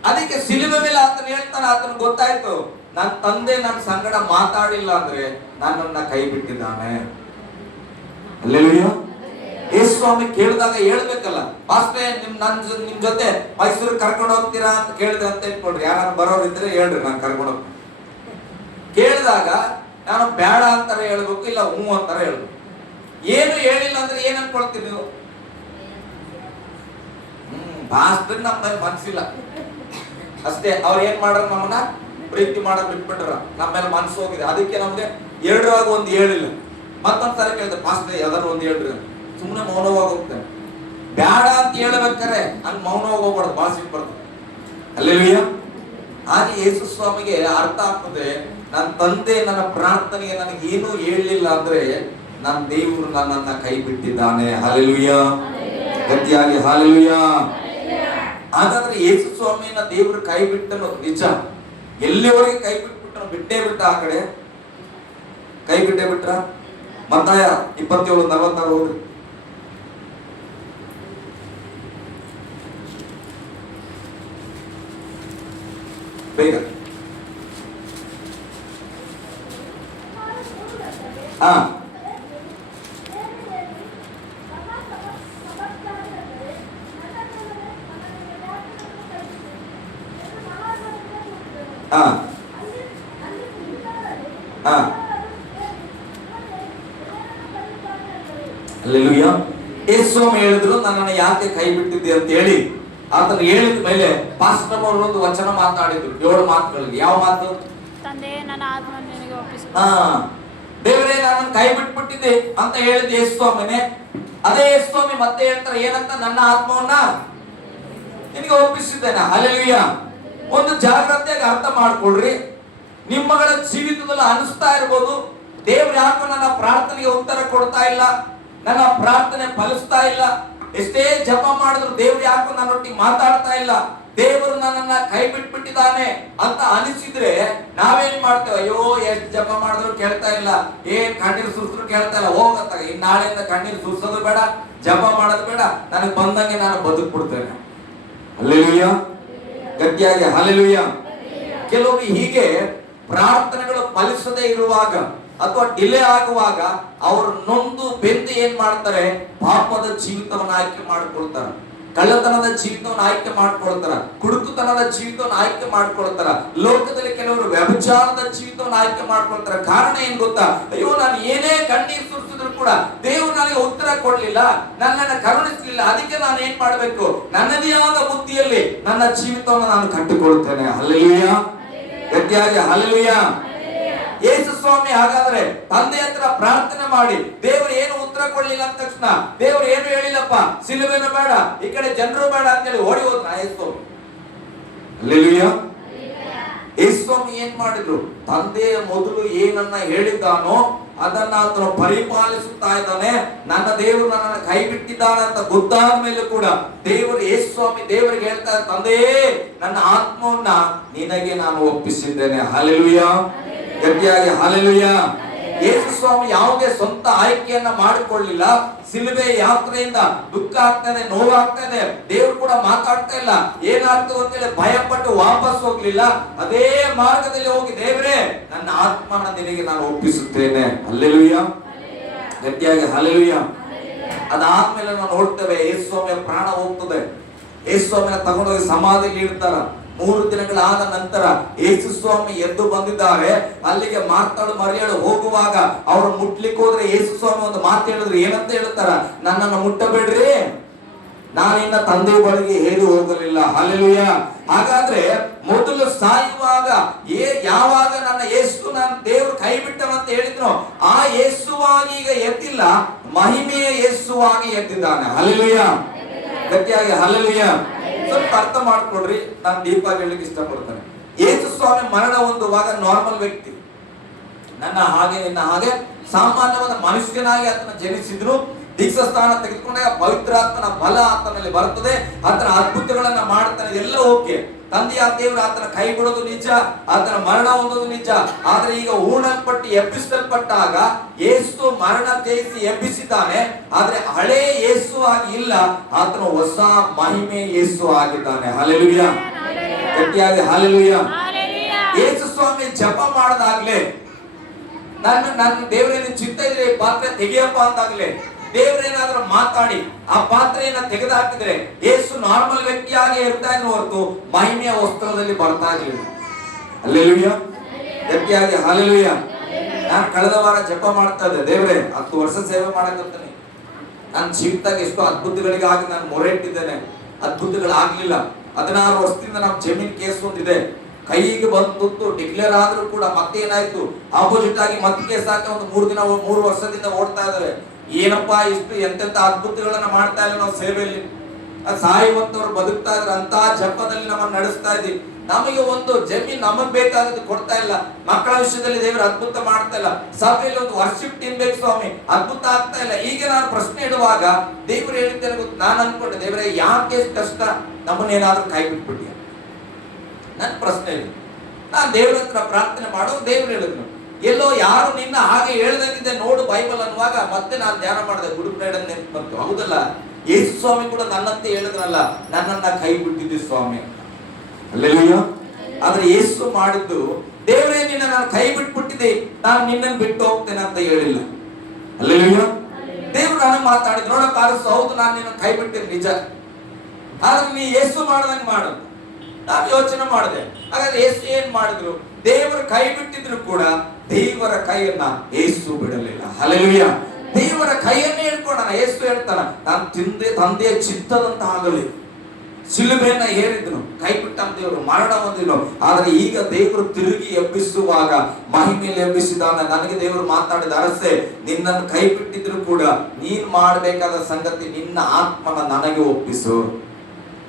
ಅದಕ್ಕೆ ಸಿಲುಬೆ ಮೇಲೆ ಆತನ ಹೇಳ್ತಾನೆ, ಆತನ ಗೊತ್ತಾಯ್ತು, ನನ್ನ ತಂದೆ ನನ್ನ ಸಂಗಡ ಮಾತಾಡಿಲ್ಲ ಅಂದ್ರೆ ನನ್ನನ್ನ ಕೈ ಬಿಟ್ಟಿದ್ದಾನೆ. ಹಲ್ಲೆಲೂಯಾ. ಯೇಸುಸ್ವಾಮಿ ಕೇಳಿದಾಗ ಹೇಳ್ಬೇಕಲ್ಲ, ಪಾಸ್ಟರ್ ನಿಮ್ ಜೊತೆ ಮೈಸೂರು ಕರ್ಕೊಂಡು ಹೋಗ್ತೀರಾ ಅಂತ ಕೇಳಿದೆ ಅಂತ ಇಟ್ಕೊಳ್ರಿ. ಯಾರು ಬರೋರು ಇದ್ರೆ ಹೇಳ್ರಿ, ನಾನು ಕರ್ಕೊಂಡು ಹೋಗ್ತೀನಿ. ಕೇಳಿದಾಗ ನಾನು ಬೇಡ ಅಂತಾರೆ ಹೇಳ್ಬೇಕು, ಇಲ್ಲ ಹ್ಞೂ ಅಂತಾರೆ ಹೇಳ್ಬೇಕು. ಏನು ಹೇಳಿಲ್ಲ ಅಂದ್ರೆ ಏನ್ ಅನ್ಕೊಳ್ತೀವಿ ನೀವು? ಪಾಸ್ಟರ್ ನಮ್ಮ ಮೇಲೆ ಮನ್ಸಿಲ್ಲ ಅಷ್ಟೇ. ಅವ್ರು ಏನ್ ಮಾಡ್ರ, ನಮ್ಮನ್ನ ಪ್ರೀತಿ ಮಾಡೋದ್ ಬಿಟ್ಬಿಟ್ರ, ನಮ್ಮ ಮೇಲೆ ಮನ್ಸು ಹೋಗಿದೆ. ಅದಕ್ಕೆ ನಮ್ಗೆ 2ರಾಗ 1 ಹೇಳಿಲ್ಲ. ಮತ್ತೊಂದ್ಸಲ ಕೇಳಿದೆ, ಪಾಸ್ಟರ್ ಯಾವ್ದಾರು 1 ಹೇಳ್ರಿ. ಸುಮ್ಮನೆ ಮೌನವಾಗಿ ಹೋಗ್ತೇನೆ. ಬ್ಯಾಡ ಅಂತ ಹೇಳ್ಬೇಕಾರೆ ಹಂಗ ಮೌನವಾಗಿ ಹೋಗ್ಬಾರ್ದು, ಭಾಳ ಸಿಟ್ಟು ಬರ್ತದೆ. ಹಲ್ಲೆಲೂಯಾ. ಹಾಗೆ ಯೇಸುಸ್ವಾಮಿಗೆ ಅರ್ಥ ಆಗ್ತದೆ, ನನ್ನ ತಂದೆ ನನ್ನ ಪ್ರಾರ್ಥನೆಗೆ ನನಗೆ ಏನೂ ಹೇಳಲಿಲ್ಲ ಅಂದ್ರೆ ನನ್ನ ದೇವರು ನನ್ನನ್ನ ಕೈ ಬಿಟ್ಟಿದ್ದಾನೆ. ಹಲ್ಲೆಲೂಯಾ. ಗಟ್ಟಿಯಾಗಿ ಹಲ್ಲೆಲೂಯಾ. ಹಾಗಾದ್ರೆ ಯೇಸುಸ್ವಾಮಿಯನ್ನ ದೇವರು ಕೈ ಬಿಟ್ಟನು ನಿಜ. ಎಲ್ಲಿವರೆಗೆ ಕೈ ಬಿಟ್ಬಿಟ್ರು? ಬಿಟ್ಟೇ ಬಿಟ್ಟ. ಆ ಕಡೆ ಕೈ ಬಿಟ್ಟೇ ಬಿಟ್ರ. ಮತ್ತಾಯ 27:46 ಹೋದ್ರಿ ಬೇಗ. ಹಾ, ಹಾ, ಹಾ. ಹಲ್ಲೆಲೂಯಾ. ಯೇಸುಸ್ವಾಮಿ ಹೇಳಿದ್ರು, ನನ್ನನ್ನು ಯಾಕೆ ಕೈ ಬಿಟ್ಟಿದ್ದೆ ಅಂತ ಹೇಳಿ. ಆತನ ಹೇಳಿದ ಮೇಲೆ ಪಾಸ್ಟರ್ ಅವರು ಒಂದು ವಚನ ಮಾತಾಡಿದ್ರು, 7 ಮಾತುಗಳಿಗೆ. ಯಾವ ಮಾತು? ತಂದೆ ನನ್ನ ಆತ್ಮವನ್ನು ನಿನಗೆ ಒಪ್ಪಿಸು. ದೇವರೇ ನನ್ನನ್ನು ಕೈ ಬಿಟ್ಬಿಟ್ಟಿದ್ದೆ ಅಂತ ಹೇಳಿದ ಯೇಸುಸ್ವಾಮಿನೇ. ಅದೇ ಯೇಸುಸ್ವಾಮಿ ಮತ್ತೆ ಹೇಳ್ತಾರೆ ಏನಂತ? ನನ್ನ ಆತ್ಮವನ್ನ ನಿನಗೆ ಒಪ್ಪಿಸಿದ್ದೇನೆ. ಹಲ್ಲೆಲೂಯಾ. ಒಂದು ಜಾಗ್ರತೆಯಾಗಿ ಅರ್ಥ ಮಾಡ್ಕೊಳ್ರಿ. ನಿಮ್ಮಗಳ ಜೀವಿತದಲ್ಲಿ ಅನಿಸ್ತಾ ಇರ್ಬೋದು, ದೇವ್ರು ಯಾಕೋ ನನ್ನ ಪ್ರಾರ್ಥನೆಗೆ ಉತ್ತರ ಕೊಡ್ತಾ ಇಲ್ಲ, ನನ್ನ ಪ್ರಾರ್ಥನೆ ಫಲಿಸ್ತಾ ಇಲ್ಲ, ಎಷ್ಟೇ ಜಪ ಮಾಡಿದ್ರು ದೇವ್ರು ಯಾಕೋ ನನ್ನೊಟ್ಟಿಗೆ ಮಾತಾಡ್ತಾ ಇಲ್ಲ, ದೇವರು ನನ್ನನ್ನ ಕೈ ಬಿಟ್ಬಿಟ್ಟಿದ್ದಾನೆ ಅಂತ ಅನಿಸಿದ್ರೆ ನಾವೇನ್ ಮಾಡ್ತೇವೆ? ಅಯ್ಯೋ, ಎಷ್ಟು ಜಪ ಮಾಡಿದ್ರು ಕೇಳ್ತಾ ಇಲ್ಲ, ಕಣ್ಣೀರು ಸುರಿದ್ರು ಕೇಳ್ತಾ ಇಲ್ಲ, ಹೋಗತ್ತ ಇನ್ ನಾಳೆಯಿಂದ ಕಣ್ಣೀರು ಸುರಿಸೋದು ಬೇಡ, ಜಪ ಮಾಡೋದು ಬೇಡ, ನನಗೆ ಬಂದಂಗೆ ನಾನು ಬದುಕ್ಬಿಡ್ತೇನೆ. ಹಲ್ಲೆಲೂಯಾ. ಗಟ್ಟಿಯಾಗಿ ಹಲ್ಲೆಲೂಯಾ. ಕೆಲವೊಮ್ಮೆ ಹೀಗೆ ಪ್ರಾರ್ಥನೆಗಳು ಫಲಿಸದೇ ಇರುವಾಗ ಅಥವಾ ಡಿಲೇ ಆಗುವಾಗ ಅವರು ನೊಂದು ಬೆಂದು ಏನ್ ಮಾಡ್ತಾರೆ? ಪಾಪದ ಜೀವಿತವನ್ನು ಆಯ್ಕೆ ಮಾಡಿಕೊಳ್ತಾರೆ. ಕಳ್ಳತನದ ಜೀವಿತವನ್ನು ಆಯ್ಕೆ ಮಾಡ್ಕೊಳ್ತಾರ, ಕುಡುಕುತನದ ಜೀವಿತವನ್ನು ಆಯ್ಕೆ ಮಾಡ್ಕೊಳ್ತಾರ, ಲೋಕದಲ್ಲಿ ಕೆಲವರು ವ್ಯಭಿಚಾರದ ಜೀವಿತವನ್ನು ಆಯ್ಕೆ ಮಾಡ್ಕೊಳ್ತಾರ. ಕಾರಣ ಏನ್ ಗೊತ್ತಾ? ಅಯ್ಯೋ, ನಾನು ಏನೇ ಕಣ್ಣೀರು ಸುರಿಸಿದ್ರು ಕೂಡ ದೇವರು ನನಗೆ ಉತ್ತರ ಕೊಡ್ಲಿಲ್ಲ, ನನ್ನನ್ನು ಕರುಣಿಸಲಿಲ್ಲ, ಅದಕ್ಕೆ ನಾನು ಏನ್ ಮಾಡ್ಬೇಕು? ನನ್ನದೇ ಆದ ಬುದ್ಧಿಯಲ್ಲಿ ನನ್ನ ಜೀವಿತವನ್ನು ನಾನು ಕಟ್ಟಿಕೊಳ್ಳುತ್ತೇನೆ. ಹಲ್ಲೆಲೂಯಾ, ಗಟ್ಟಿಯಾಗಿ ಹಲ್ಲೆಲೂಯಾ. ಯೇಸು ಸ್ವಾಮಿ ಹಾಗಾದ್ರೆ ತಂದೆ ಹತ್ರ ಪ್ರಾರ್ಥನೆ ಮಾಡಿ ದೇವರು ಏನು ಉತ್ತರ ಕೊಡ್ಲಿಲ್ಲ ಅಂದ ತಕ್ಷಣ ದೇವರು ಏನು ಹೇಳಿಲ್ಲಪ್ಪ, ಸಿಲುಬೆನೂ ಬೇಡ, ಈ ಕಡೆ ಜನರು ಬೇಡ ಅಂತೇಳಿ ಓಡಿ ಹೋದ್ರ ಯೇಸು ಸ್ವಾಮಿ. ಹಲ್ಲೆಲೂಯಾ. ಯೇಸು ಸ್ವಾಮಿ ಏನ್ ಮಾಡಿದ್ರು? ತಂದೆಯ ಮೊದಲು ಏನನ್ನ ಹೇಳಿದ್ದಾನೋ ಅದನ್ನ ಆತನು ಪರಿಪಾಲಿಸುತ್ತಾ ಇದ್ದಾನೆ. ನನ್ನ ದೇವರು ನನ್ನನ್ನು ಕೈ ಬಿಟ್ಟಿದ್ದಾನೆ ಅಂತ ಗೊತ್ತಾದ ಮೇಲೆ ಕೂಡ ದೇವರು ಯೇಸು ಸ್ವಾಮಿ ದೇವರಿಗೆ ಹೇಳ್ತಾ, ತಂದೆ, ನನ್ನ ಆತ್ಮವನ್ನ ನಿನಗೆ ನಾನು ಒಪ್ಪಿಸಿದ್ದೇನೆ. ಹಲ್ಲೆಲೂಯಾ, ಗಟ್ಟಿಯಾಗಿ ಹಲ್ಲೆಲೂಯಾ. ಯೇಸು ಸ್ವಾಮಿ ಯಾವುದೇ ಸ್ವಂತ ಆಯ್ಕೆಯನ್ನ ಮಾಡಿಕೊಳ್ಳಿಲ್ಲ. ಸಿಲುಬೆ ಯಾತ್ರೆಯಿಂದ ದುಃಖ ಆಗ್ತಾ ಇದೆ, ನೋವಾಗ್ತಾ ಇದೆ, ದೇವ್ರು ಕೂಡ ಮಾತಾಡ್ತಾ ಇಲ್ಲ, ಏನಾಗ್ತದೆ ಅಂತೇಳಿ ಭಯಪಟ್ಟು ವಾಪಸ್ ಹೋಗ್ಲಿಲ್ಲ. ಅದೇ ಮಾರ್ಗದಲ್ಲಿ ಹೋಗಿ, ದೇವರೇ, ನನ್ನ ಆತ್ಮನ ನಿನಗೆ ನಾನು ಒಪ್ಪಿಸುತ್ತೇನೆ. ಹಲ್ಲೆಲೂಯಾ, ಗಟ್ಟಿಯಾಗಿ ಹಲ್ಲೆಲೂಯಾ. ಅದಾದ್ಮೇಲೆ ನಾವು ನೋಡ್ತೇವೆ, ಯೇಸು ಸ್ವಾಮಿಯ ಪ್ರಾಣ ಹೋಗ್ತದೆ. ಯೇಸು ಸ್ವಾಮಿನ ತಗೊಂಡೋಗಿ ಸಮಾಧಿಗೆ ಇಡ್ತಾರ. 3 ದಿನಗಳಾದ ನಂತರ ಯೇಸು ಸ್ವಾಮಿ ಎದ್ದು ಬಂದಿದ್ದಾರೆ. ಅಲ್ಲಿಗೆ ಮಾರ್ತಾಳು ಮರಿಯಳು ಹೋಗುವಾಗ ಅವರು ಮುಟ್ಲಿಕ್ಕೆ ಹೋದ್ರೆ ಯೇಸು ಸ್ವಾಮಿ ಒಂದು ಮಾತು ಹೇಳಿದ್ರು. ಏನಂತ ಹೇಳ್ತಾರ? ನನ್ನನ್ನು ಮುಟ್ಟಬೇಡ್ರಿ, ನಾನಿನ್ನ ತಂದೆ ಬಳಿಗೆ ಹೇಳಿ ಹೋಗಲಿಲ್ಲ. ಹಲ್ಲೆಲೂಯಾ. ಹಾಗಾದ್ರೆ ಮೊದಲು ಸಾಯುವಾಗ ಯಾವಾಗ ನನ್ನ ಯೇಸು ನನ್ನ ದೇವರು ಕೈ ಬಿಟ್ಟನಂತ ಹೇಳಿದ್ರು, ಆ ಯೇಸುವಾಗಿ ಈಗ ಎದ್ದಿಲ್ಲ, ಮಹಿಮೆಯ ಯೇಸುವಾಗಿ ಎದ್ದಿದ್ದಾನೆ. ಹಲ್ಲೆಲೂಯಾ, ಗಟ್ಟಿಯಾಗಿ ಹಲ್ಲೆಲೂಯಾ. ಸ್ವಲ್ಪ ಅರ್ಥ ಮಾಡ್ಕೊಡ್ರಿ, ನಾನು ಡೀಪ್ ಆಗಿ ಹೇಳಲಿಕ್ಕೆ ಇಷ್ಟಪಡ್ತೇನೆ. ಯೇಸು ಸ್ವಾಮಿ ಮರಣ ಹೊಂದುವಾಗ ನಾರ್ಮಲ್ ವ್ಯಕ್ತಿ, ನನ್ನ ಹಾಗೆ ನಿನ್ನ ಹಾಗೆ ಸಾಮಾನ್ಯವಾದ ಮನುಷ್ಯನಾಗಿ ಆತನ ಜನಿಸಿದ್ರು. ದೀಕ್ಷಾ ಸ್ಥಾನ ತೆಗೆದುಕೊಂಡಾಗ ಪವಿತ್ರಾತ್ಮನ ಬಲ ಆತನಲ್ಲಿ ಬರ್ತದೆ, ಆತನ ಅದ್ಭುತಗಳನ್ನ ಮಾಡ್ತಾನೆ, ಎಲ್ಲ ಓಕೆ. ತಂದೆಯ ದೇವರು ಆತನ ಕೈ ಬಿಡೋದು ನಿಜ, ಆತನ ಮರಣ ಹೊಂದೋದು ನಿಜ. ಆದ್ರೆ ಈಗ ಹೂಣಲ್ಪಟ್ಟು ಎಬ್ಬಿಸಲ್ಪಟ್ಟಾಗ ಯೇಸು ಮರಣ ಜಯಿಸಿ ಎಬ್ಬಿಸಿದ್ದಾನೆ. ಆದ್ರೆ ಹಳೇ ಯೇಸು ಆಗಿ ಇಲ್ಲ, ಆತನ ಹೊಸ ಮಹಿಮೆ ಯೇಸು ಆಗಿದ್ದಾನೆ. ಹಲ್ಲೆಲೂಯಾ, ಗಟ್ಟಿಯಾಗಿ ಹಲ್ಲೆಲೂಯಾ. ಯೇಸು ಸ್ವಾಮಿ ಜಪ ಮಾಡದಾಗ್ಲೇ, ನನ್ನ ದೇವರೇನು ಚಿತ್ತ ಇದ್ರೆ ಪಾತ್ರೆ ತೆಗೆಯಪ್ಪ ಅಂದಾಗ್ಲೇ ದೇವರೇನಾದ್ರೂ ಮಾತಾಡಿ ಆ ಪಾತ್ರೆಯನ್ನ ತೆಗೆದು ಹಾಕಿದ್ರೆ ಯೇಸು ನಾರ್ಮಲ್ ವ್ಯಕ್ತಿಯಾಗಿ ಇರ್ತಾ ಇದ್ರು ಹೊರತು ಮಹಿಮೆಯ ವಸ್ತ್ರದಲ್ಲಿ ಬರ್ತಾ ಇರಲಿಲ್ಲ. ಹಲ್ಲೆಲೂಯಾ, ಗಟ್ಟಿಯಾಗಿ ಹಲ್ಲೆಲೂಯಾ. ನಾನು ಕಳೆದ ವಾರ ಜಪ ಮಾಡ್ತಾ ಇದ್ದೆ, ದೇವರೇ 10 ವರ್ಷ ಸೇವೆ ಮಾಡಕಂತಾನೆ, ನನ್ನ ಜೀವಿತಾಗ ಎಷ್ಟು ಅದ್ಭುತಗಳಿಗಾಗಿ ನಾನು ಮೊರೆ ಇಟ್ಟಿದ್ದೇನೆ, ಅದ್ಭುತಗಳಾಗ್ಲಿಲ್ಲ. 16 ವರ್ಷದಿಂದ ನಮ್ಮ ಜಮೀನ್ ಕೇಸ್ ಒಂದಿದೆ, ಕೈಗೆ ಬಂದು ಡಿಕ್ಲೇರ್ ಆದ್ರೂ ಕೂಡ ಮತ್ತೆ ಏನಾಯ್ತು, ಆಪೋಸಿಟ್ ಆಗಿ ಮತ್ತೆ ಕೇಸ್ ಹಾಕಿ ಒಂದು 3 ವರ್ಷದಿಂದ ಓಡ್ತಾ ಇದ್ದಾರೆ. ಏನಪ್ಪಾ ಇಷ್ಟು ಎಂತೆಂತ ಅದ್ಭುತಗಳನ್ನ ಮಾಡ್ತಾ ಇಲ್ಲ ನಾವು ಸೇವೆಯಲ್ಲಿ. ಸಾಯುವಂತವ್ರು ಬದುಕ್ತಾ ಇದ್ರೆ ಅಂತ ಜಪದಲ್ಲಿ ನಮ್ಮನ್ನು ನಡೆಸ್ತಾ ಇದ್ದೀವಿ. ನಮಗೆ ಒಂದು ಜಮೀನ್ ನಮಗ್ ಬೇಕಾದದ್ದು ಕೊಡ್ತಾ ಇಲ್ಲ, ಮಕ್ಕಳ ವಿಷಯದಲ್ಲಿ ದೇವರು ಅದ್ಭುತ ಮಾಡ್ತಾ ಇಲ್ಲ, ಸಭೆಯಲ್ಲಿ ಒಂದು ವರ್ಷಿಪ್ ಟೀಮ್ ಬೇಕು ಸ್ವಾಮಿ, ಅದ್ಭುತ ಆಗ್ತಾ ಇಲ್ಲ. ಈಗ ನಾನು ಪ್ರಶ್ನೆ ಇಡುವಾಗ ದೇವರು ಹೇಳಿದ್ದೇನೆ ಗೊತ್ತು, ನಾನು ಅನ್ಕೊಂಡೆ, ದೇವರೇ ಯಾಕೆ ಕಷ್ಟ, ನಮ್ಮನ್ನೇನಾದ್ರೂ ಕೈ ಬಿಟ್ಬಿಟ್ಟಿಯ? ನನ್ನ ಪ್ರಶ್ನೆ ಇದೆ. ನಾನು ದೇವ್ರ ಹತ್ರ ಪ್ರಾರ್ಥನೆ ಮಾಡೋ, ದೇವ್ರು ಹೇಳಿದ್ರು ಎಲ್ಲೋ ಯಾರು ನಿನ್ನ ಹಾಗೆ ಹೇಳ್ದಂಗಿದೆ ನೋಡು ಬೈಬಲ್ ಅನ್ನುವಾಗ ಮತ್ತೆ ನಾನು ಧ್ಯಾನ ಮಾಡಿದೆ, ಗುಡ್ ಫ್ರೈಡೆ ನೆನಪು ಬಂತು. ಹೌದಲ್ಲ, ಯೇಸು ಸ್ವಾಮಿ ಕೂಡ ನನ್ನಂತೆ ಹೇಳಿದ್ರಲ್ಲ, ನನ್ನನ್ನ ಕೈ ಬಿಟ್ಟಿದ್ದೆ ಸ್ವಾಮಿ. ಹಲ್ಲೆಲೂಯಾ. ಆದ್ರೆ ಯೇಸು ಮಾಡಿದ್ದು, ದೇವರೇ ನಿನ್ನ ನಾನು ಕೈ ಬಿಟ್ಬಿಟ್ಟಿದ್ದೆ, ನಾನು ನಿನ್ನನ್ನು ಬಿಟ್ಟು ಹೋಗ್ತೇನೆ ಅಂತ ಹೇಳಿಲ್ಲ. ಹಲ್ಲೆಲೂಯಾ. ದೇವ್ರು ನನಗೆ ಮಾತಾಡಿದ್ರು, ನೋಡಪ್ಪ ಅರಸು, ಹೌದು ನಾನು ನಿನ್ನ ಕೈ ಬಿಟ್ಟಿದ್ದೆ ನಿಜ, ಆದ್ರೆ ನೀ ಯೇಸು ಮಾಡ್ದಂಗೆ ಮಾಡು. ನಾನು ಯೋಚನೆ ಮಾಡಿದೆ, ಹಾಗಾದ್ರೆ ಯೇಸು ಏನ್ ಮಾಡಿದ್ರು? ದೇವರ ಕೈ ಬಿಟ್ಟಿದ್ರು ಕೂಡ ದೇವರ ಕೈಯನ್ನ ಯೇಸು ಬಿಡಲಿಲ್ಲ. ಹಲ್ಲೆಲೂಯಾ. ದೇವರ ಕೈಯನ್ನೇ ಹಿಡ್ಕೊಂಡ ಯೇಸು ಹೇಳ್ತಾನ, ನಾನು ತಂದೆಯ ಚಿತ್ತದಂತ ಆಗಲಿ. ಶಿಲುಬೆಯನ್ನ ಏರಿದ್ರು, ಕೈ ಬಿಟ್ಟ ದೇವರು, ಮರಣ ಹೊಂದಿದ್ರು. ಆದ್ರೆ ಈಗ ದೇವರು ತಿರುಗಿ ಎಬ್ಬಿಸುವಾಗ ಮಹಿಮೆಯಲ್ಲಿ ಎಬ್ಬಿಸಿದಾನೆ. ನನಗೆ ದೇವರು ಮಾತಾಡಿದ, ಅರಸೆ, ನಿನ್ನನ್ನು ಕೈ ಬಿಟ್ಟಿದ್ರು ಕೂಡ ನೀನ್ ಮಾಡಬೇಕಾದ ಸಂಗತಿ, ನಿನ್ನ ಆತ್ಮನ ನನಗೆ ಒಪ್ಪಿಸು.